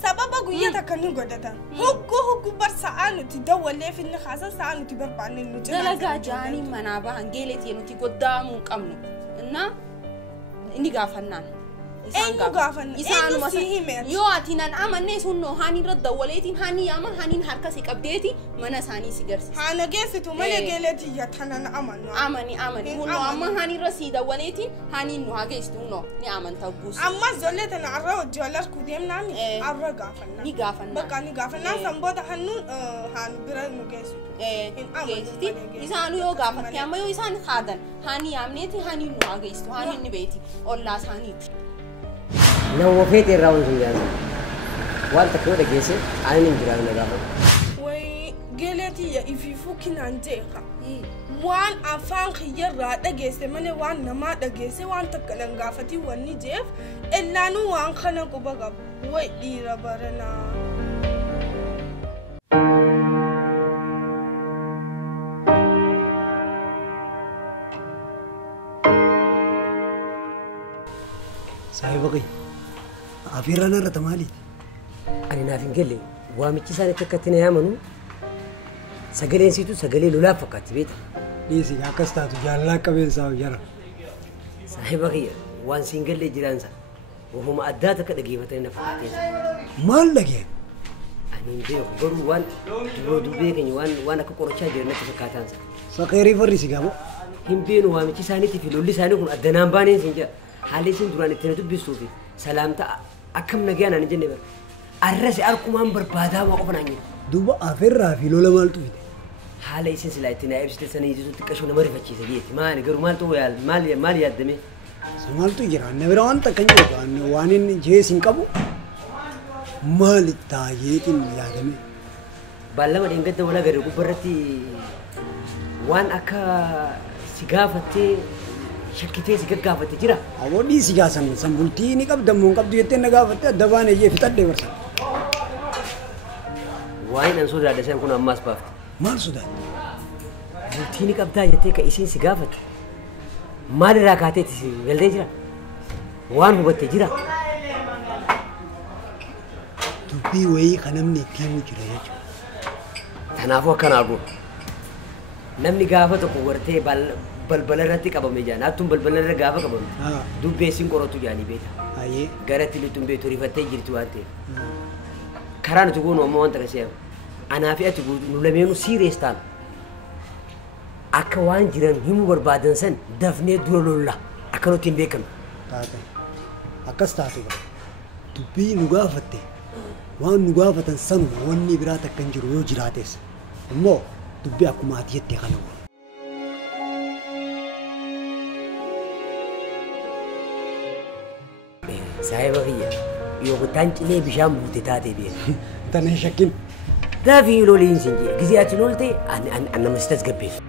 Sababa guyyaa takka nu godhatan hoggu bar sa'aa nuti dawwallee finni haasa sa'aa nuti barbaanne nu jira. Dalagaa jaanii manaa bahan geeletii nuti goddaamuu hin qabnu. Innaa inni gaafannaan. Eenyu gaafanna? Eenyu si himeeti? Yoo ati nan amanne sunnoo haani irra dawwaleetiin haani yaama haaniin harka si qabdeeti mana isaanii si garsiisa. Haana geessitu malee geeletii yattanan amannu. Amani. Hunnoo amma haani irra si dawwaleetiin haaniin nu haa geessitu hunnoo ni amanta guusu. Ammas ijoollee tana arra hojii wal harkuu deemnaan arra gaafanna. Ni gaafanna. Bakka ni gaafanna sanboota hannuun haanu bira nu geessitu. Geessiti isaanu yoo gaafatte amma yoo isaan haadan haani yaamneeti haaniin nu haa geessitu haaniin ni beeti ollaa isaaniiti. Nama feete irraa wanti hin jaalatu. Waan takka yoo dhageesse ani hin jiraatu na gaafa. Wayii geeletii ifiifuu kinaan jeeqa. Waan afaan kiyyarraa dhageesse malee waan namaa dhageesse waan takka nan gaafatii wanni jeef illaanuu waan kana quba qabu. Wayi dhiira baranaa. Saayibaqi. Afiiraan irratti maali? Ani naaf hin galle waamichi isaan itti akkatti na yaamanu sagaleen siitu sagalee lolaaf fakkaatti beeta. Dhiisi akkas taatu jaalala qabeensaa jara. Saahiba kiyya waan siin gallee jiraansa wafuma addaa takka dhageeffatanii na fakkaateessa. Maal dhageen? Ani hin beeku garuu waan duroo dubbee keenya waan akka qorachaa jiran natti fakkaataansa. Saqeerii farri si gamoo? Hin beenu waamichi isaaniitii fi lolli isaanii kun addanaan baaneen siin jira. Haalli isin duraan itti na dubbistuu fi salaamtaa akkam nagaan ani jenne bara. Arrasi arkumaan barbaadaa waa qofa naan jedhe. Duuba afeerraa fi lola maaltu fide? Haala isin silaa itti naa ibsite sana ijjiitu xiqqashoo nama rifachiisa jeeti. Maali garuu maaltu maal yaaddame? Maaltu jira? Na bira waan takka hin jiru waan inni jees hin qabu maali taayeetiin yaadame? Baallama dheengadda walaa gadi gubbarratti waan akka si gaafattee shakkitee si gaggaafatte jira. Aboodii si gaasan bultii ni qabdammoo hin qabdu jettee na gaafatte adda baanee jee fixadhee barsa. Waan an sodaadha isaan kun ammaas baafte. Maal sodaadha? Bultii ni qabdaa jettee ka isiin si gaafatte. Maal irraa kaateetti si galtee jira? Waan hubattee jira? Dubbii wayii kan namni itti himu jira jechuudha. Kanaafuu akkanaa goon. Namni gaafa tokko wartee balbala irratti qabame jaan hattuun balbala irra gaafa qabame dubbeessiin qoratu jaanii beeta. Garatti lixuun beetu rifattee jirti waan ta'eef. karaan tu goonu ammoo wanta kasee anaa fi ati nu lameenu serious ta'an akka waan jiran himuu barbaadan san dafnee dura lolla akka nuti hin beekamne. Taate akkas taate qaba. Dubbii nu gaafatte waan nu gaafatan sanuma wanni biraa takka hin jiru yoo jiraates immoo dubbii akkuma ati jettee kana godha. Saahiba kiyya yoo kutaan cilee bishaan buute taatee beeku. Tana shakkin. Daafii loliin siin jee gizee ati lolte an nama si tasgabbeessu.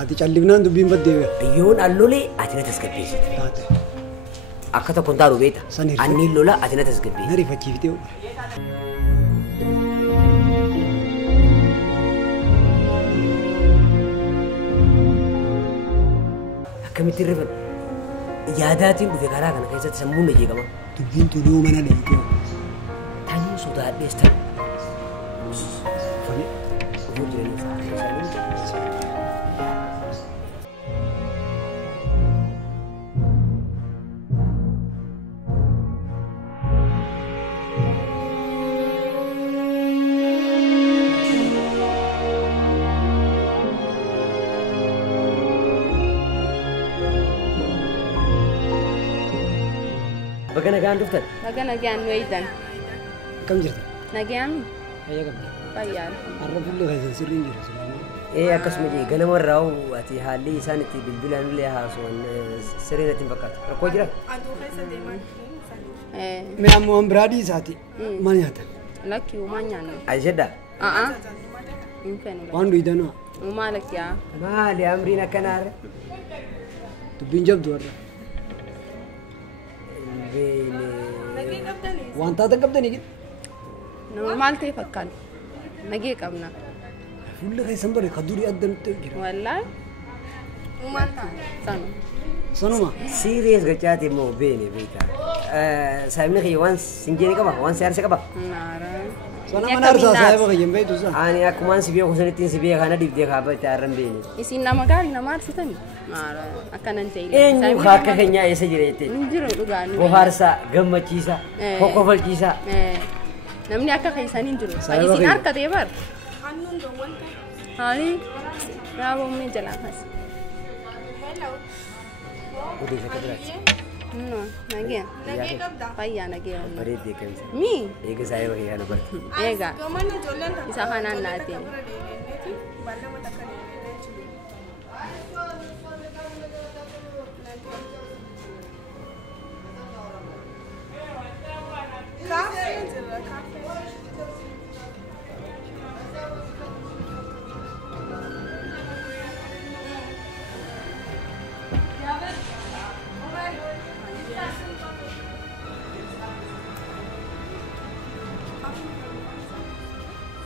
Ati callifnaan dubbiin baddeewe. Yoon an lolee ati na tasgabbeessite. Taate. Akka tokkoon taa'u beeta. Anni lola ati na tasgabbeessite. Na rifachiiftee oole. Akkamitti rifan yaadaatiin dhufe karaa kana keessatti sammuun na jeeqama. Dubbiin tunuu mana dheedhee. Tanii sodaadhees ta'u. Fane. Ofuu jiranii isaanii. Baga nagaan dhuftan. Baga nagaan waydan. Akkam jirta? Nagaan Fayyaa qabda. fayyaan. Har'a fuullee keessan sirriin jiru silaamaa. Akkasuma jee ganama irraa ati haalli isaan itti bilbilaan illee haasa'an sirrii natti hin fakkaatu. Rakkoo jira? Aduu keessa deemaa jirti. Mee ammoo waan biraa dhiisaati. Maal nyaatan? Lakki uumaa nyaannu. Ati jedhaa? Hin fenu. Waan dhuyidanoo? Uumaa lakkiyaa. Maali amriin akkanaarra? Dubbiin jabdu warra. Waan taatan qabdanii giddu. Nama maal ta'e fakkaata? Nagee qabna. Fuullee keessan bare ka durii adda nutti jira. Wallaahi. Uumaan ta'a. Sanu. Sanuma. Serious gachaati immoo beene beekaa. Saayimni kiyya waan sinjeeni qaba waan siyaarsa qaba. Naara. Sana mana arsaa saayiba kiyyan beektu isaa. Ani akkumaan si beeku sanittiin si beekaa na dibdee kaabatti harran beene. Isin nama gaarii nama arsitani. Naara. Akkanan ta'e. Eenyu akka keenyaa eessa jira jettee? Hin jiru dhugaa. Bohaarsaa, gammachiisaa, kokkofalchiisaa. Namni akka keessanii hin jiru. Isin harka ta'e bar. Hannuun doowwan Haali. Raabomni jalaa kas. Odeessa akka biraati. Nagee. nagee qabda. Fayyaa nagee. Bareeddee kamisa. Mi. Eega saayiba kiyyaa na barti. Eegaa. Gamanni ijoolleen takka. Isa kanaan naatee. Ballama takka deemee jiru. Kaafee jira kaafee.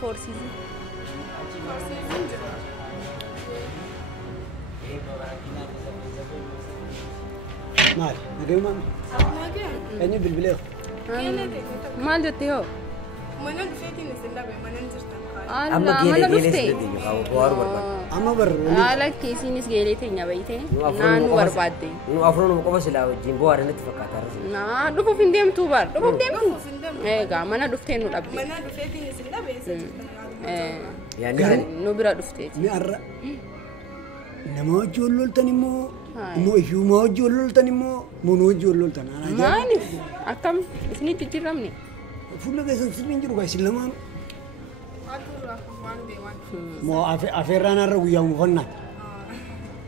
Four season. Maali? Nagee maali? Nagee. Eenyu bilbilee? Maal jettee hoo? Mana dhufeetiin isin dhabe mana hin jirtan kaayee. Amma Alla geelee mana geelee dhuftee. si deddeebi'a kaawwa bu'aaru barbaada. Amma barru. Lakki isinis geelee teenya bayitee. Naannoo barbaadde. Nu afuruma qofa silaa wajjin bu'aara natti fakkaata arsi. Naa dhufuuf hin deemtuu bar. Dhufuuf deemtuu. Dhufuuf hin deemtu. Eegaa mana dhuftee nu dhabde. Mana dhufeetiin isin dhabe isa jirtan. Yaanni sani. Nu bira dhufteeti. Mi arra. Nama wajji wal loltan immoo ifuma wajji wal loltan immoo moona wajji wal loltan. Maaliif? Akkam isinitti jijjiiramne? Fuula keessan sirriin jiru kaa isin lamaan. Aduurraa waan beewan. Moo afeerraan har'a guyyaa mufannaa.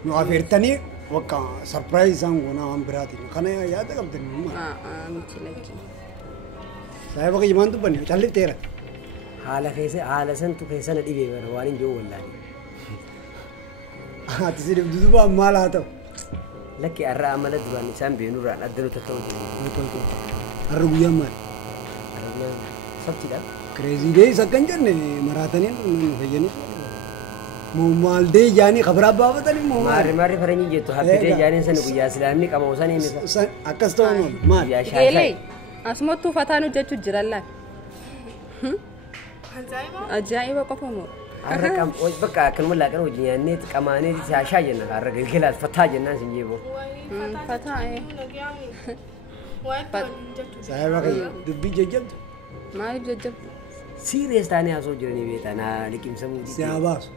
Nu afeertanii wakka sarpiraayiz isaan goonaa waan biraatiin. Kana yaada qabdanii uumaa. Miti lakki. Saayiba kiyya maan dubbanne callifteera. Haala santu keessana dhibee bara waan hin jiru wallaani. Ati si dudubaan maal haa ta'u? Lakki har'a amala duraan isaan beenurraan adda nuti ta'u jiru. Har'a guyyaan maali? Sabtiidha. Kireezii dees akka hin jenne maraatanii nu fayyanii. Moo maal dee ijaanii kabiraa baafatanii moo maali? Maarri faranyi jettu habbitee ijaaniin sani guyyaa islaamni qabamu sani misa. Akkas ta'u maali? Geelee asumatti uffataan hojjechuu jiran laal. ajaa'iba qofa moo har'a qam bakka kan mul'aa kan hojii nyaannee qamaanee shaashaa jenna har'a galgalaas fataa jennaan sin jeeboo. fataa Saayiba kiyya dubbii jajjabdu. maaliif jajjabdu Serious taanee haasoo jiranii beektaa naa liqimsamuu. Si haa baasu.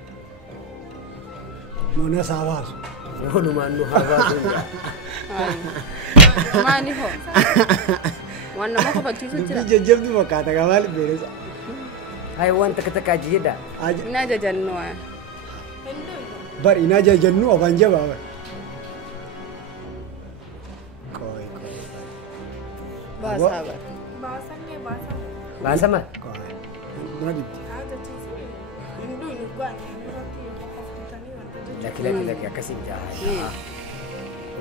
Mana isaa baasu. Walumaan nu haa baasu. maaliif hoo waan nama qofachiisu jira Dubbii jajjabdu fakkaata gaa maaliif beeresa. Hai waan takka takka aji jedha. ina jajannu Bari ina jajannu afaan jabaa bari. baasaa bara Baasama. Mana dibdi. Laki akkasiin jaa.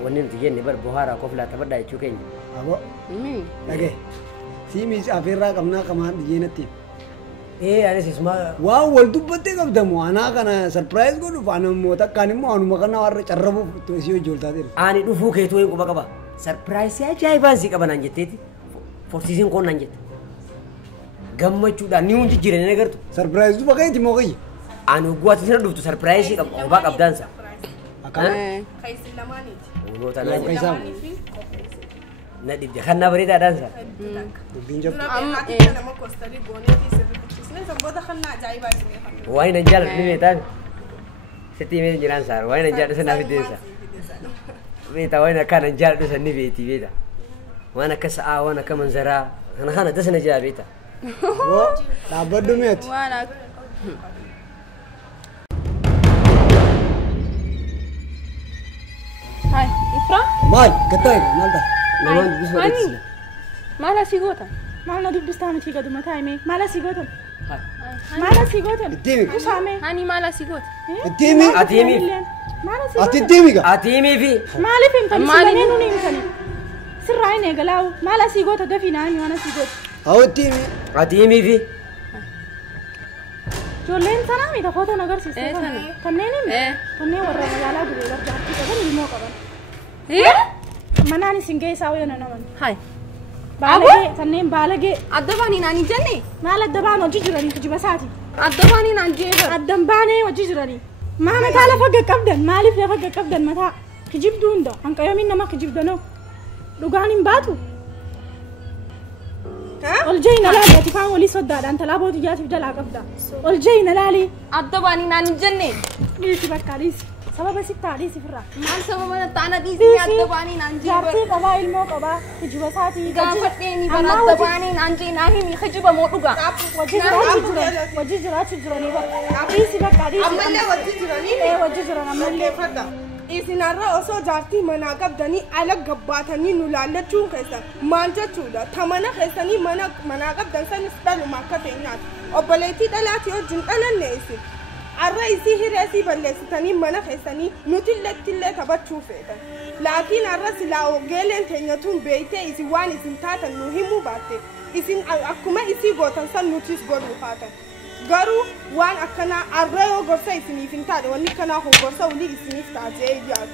Wanni nuti jenne bar bohaaraa koflaa taphadhaa jechuu keenya. Abo. Dhagee. Siimiis afeerraa qabnaa qamaan dhiyyeenatti. Anis isuma Waan wal dubbattee qabdamu anaa kana sarpiraayiz godhuuf anammoo takkaan immoo anuma kana warra carrabuuf isii hojjoltaa jira. ani dhufuu keetuu hin quba qaba. Sarpiraayisii ajaa'ibaan si qaba naan jetteeti. Forsiisiin koon naan jette. Gammachuudhaan ni hundi jireenya agartu. Sarpiraayiz duba keeti moo kiyya? Ani hogguwaatti sina dhuftu sarpiraayisii qophaa qabdaansa. Akkana. Kaisin lamaaniiti. Uumota naa Yoo jedha. kaisaa. Na dhibde kan na bareedaadhaansa. Dubbiin jabdu. Dura beekaatti nama koostarii gooneetii sirriitti. Sanboota kannaa ajaa'ibaa isin eegamu. Waan hin jaalladhu ni beektaan. Sitti himee jiraan saar waan hin jaalladhu sana fideessa. Beektaa waan akkaan hin jaalladhu sana ni beekti beekta. Waan akka sa'aa waan akka manzaraa kana kana dasa na jaa beekta. Woo dhaabbaddu meeti. waan akka hai ifra Maal gattaa'e maal ta'a? Namaan dubbisuu dhageessisa. maal asii goota Maal na dubbistaa miti gadu mataa himee maal asii gootan? Maal asii gootan? Ittiimi. Kusaamee. hani maal asii goota Ittiimi. Ati himiif. Maal asii Ati gootan? ittiimi gaa. Ati himii fi Maaliif himtani? Maaliif? Sillamee nuni himtani. Sirraa hin eegalaa'u. Maal asii goota dafii naa himi waan asii goota. Haa ittiimi. ati himii fi Ijoolleen sanaa mita footoon agarsiiste Eh, kana. sana. Kanneen himi. Eh. Kanneen warra magaalaa duree barjaatti qaban ilmoo qaban. hee Manaan isin geessaa yoo naman. hai Baalagee kanneen baalagee adda baanii naan hin jenne maal adda baan hojii jiranii kijiba isaati. adda baanii naan jeeba Addan baanee hojii jiranii. Maa mataa lafa gaqqabdan maaliif lafa gaqqabdan mataa kijibduu hunda hanqayoomiin nama kijibdanoo dhugaan hin baatu. Ol jeeyi na laali ati faan walii soddaadhaan talaaboo xiyyaatiif jalaa qabda. Ol jeeyi na laali. adda baanii naan hin jenne Dhiisi bakka dhiisi. Sababa sittaa dhiisi firraa. maal sababa taana dhiisii adda baanii naan jeeba Jaartii qabaa ilmoo qabaa kijiba isaatii. gaafadheeni bara adda baanii naan jee naa himi kijiba moo dhugaa Wajji jiraachuu jiranii bakka. Dhiisi bakka dhiisi. Ammallee wajji jiranii. Wajji jiran ammallee. Fadda. Isinarra osoo jaartii manaa qabdanii ala gabbaatanii nu laallachuun keessan maal jechuudha? Ta mana keessanii manaa qabdan sanis dhaluma akka teenyaati. Obboleettii dhalaatii wajjin dhalanne isin. Arra isii hireesii balleessitanii mana keessanii nuti illee taphachuu feetan. Laakiin arra silaa ogeeleen teenyatuun beeytee isin waan isin taatan nu himuu baatte. Isin akkuma isii gootan san nutis godhuu haatan. Garuu waan akkanaa arra yoo gorsa isiniif hin taane wanni kanaa kun gorsa ulii isiniif taatee ijaatu.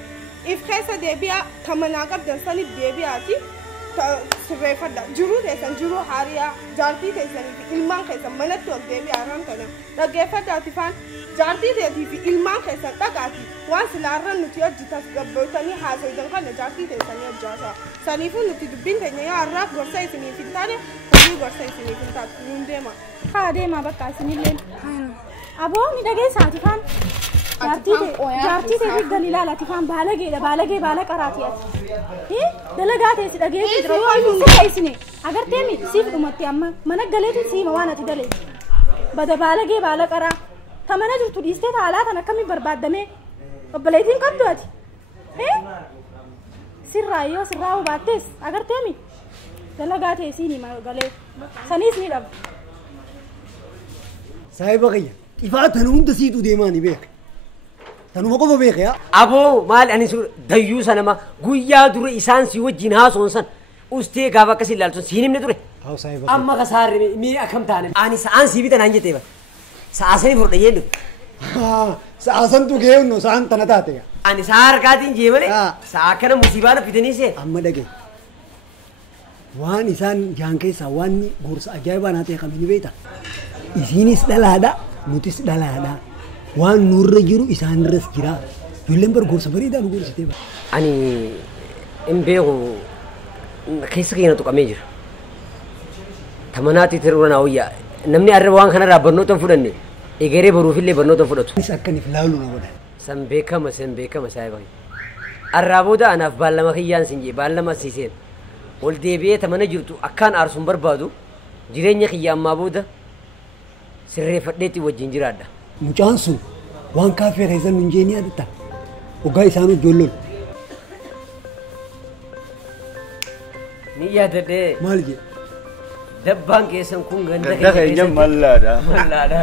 If keessa deebi'aa ta manaa qabdan sanit deebi'aati sirreeffadha. Jiruu teessan jiruu haariyaa jaartii teessanii fi ilmaan keessan manatti ol deebi'aa ramtana. Dhaggeeffadhaati faan jaartii teetii fi ilmaan keessan dhaqaati waan silaarran nuti hojjetas gabbootanii haasoidan kana jaartii teessanii hojjaasaa. Saniifuu nuti dubbiin teenya yoo har'aaf gorsa isiniif hin taane hojii gorsa isiniif hin taatu nuun deema. Haa deemaa bakka isinillee. Aboo midhageessaati faan. Jaartii ta'e galii ilaalaati faan baalageedha baalagee baala qaraati ati. Dalagaa teessi dhageessi jira yoo inni si ta'isine agartee mi siif dhumatti amma mana galeetiin siima waan ati dalee. Bada baalagee baala qaraa. Ta mana jirtu dhiistee taalaa tan akkamiin barbaaddamee obboleettiin qabdu ati. Sirraa yoo sirraa hubaattees agartee mi dalagaa teessii ni galee saniis ni dhabu. Saayiba kiyya. Ifaa tan hunda siitu deemaa ni beeka. Tanuma qofa beeka yaa. aboo maal ani dayyuu sanama guyyaa dura isaan si wajjin haasoon san ustee gaafa akkasii ilaaltu siin himne ture. Haa saayiba. Amma kasaarre miira akkam taane ani sa'aan sii bitan hanjete ba sa'a sanii furdha yeendu Sa'a santu gahee hunno sa'aan tana taate yaa. ani sa'a harkaatiin jee malee Ah. sa'a akkana musiibaa na fitanii see Amma dhagee. waan isaan jaan keessaa waan gorsa ajaa'ibaa naa ta'e kamini beekta. Isiinis dhalaadha nutis dhalaadha waan nurra jiru isaanirras jira. Ijoolleen bar gorsa bareedaa nu gorsitee bara. Ani hin beeku keessa keenya tuqamee jira. Tamanaatti tiruu na wayyaa namni arraba waan kanarraa barnoota hin fudhanne egeree baruufillee barnoota hin fudhatu. Isa akkaniif laalu na godhan. San beekama saayiba. Arraaboota anaaf baallama kiyyaan sin jee baallama siiseen ol deebi'ee tamana jirtu akkaan aarsuun barbaadu jireenya kiyya ammaa booda sirreeffadheetti wajjin jiraadha. Mucaan sun waan kaaffee keessan nun jee ni yaadatta. Ogaa isaan ijoolloon. Ni yaadadhee. Maal jee? Dabbaan keessan kun ganda keenya mallaadha. Mallaadha.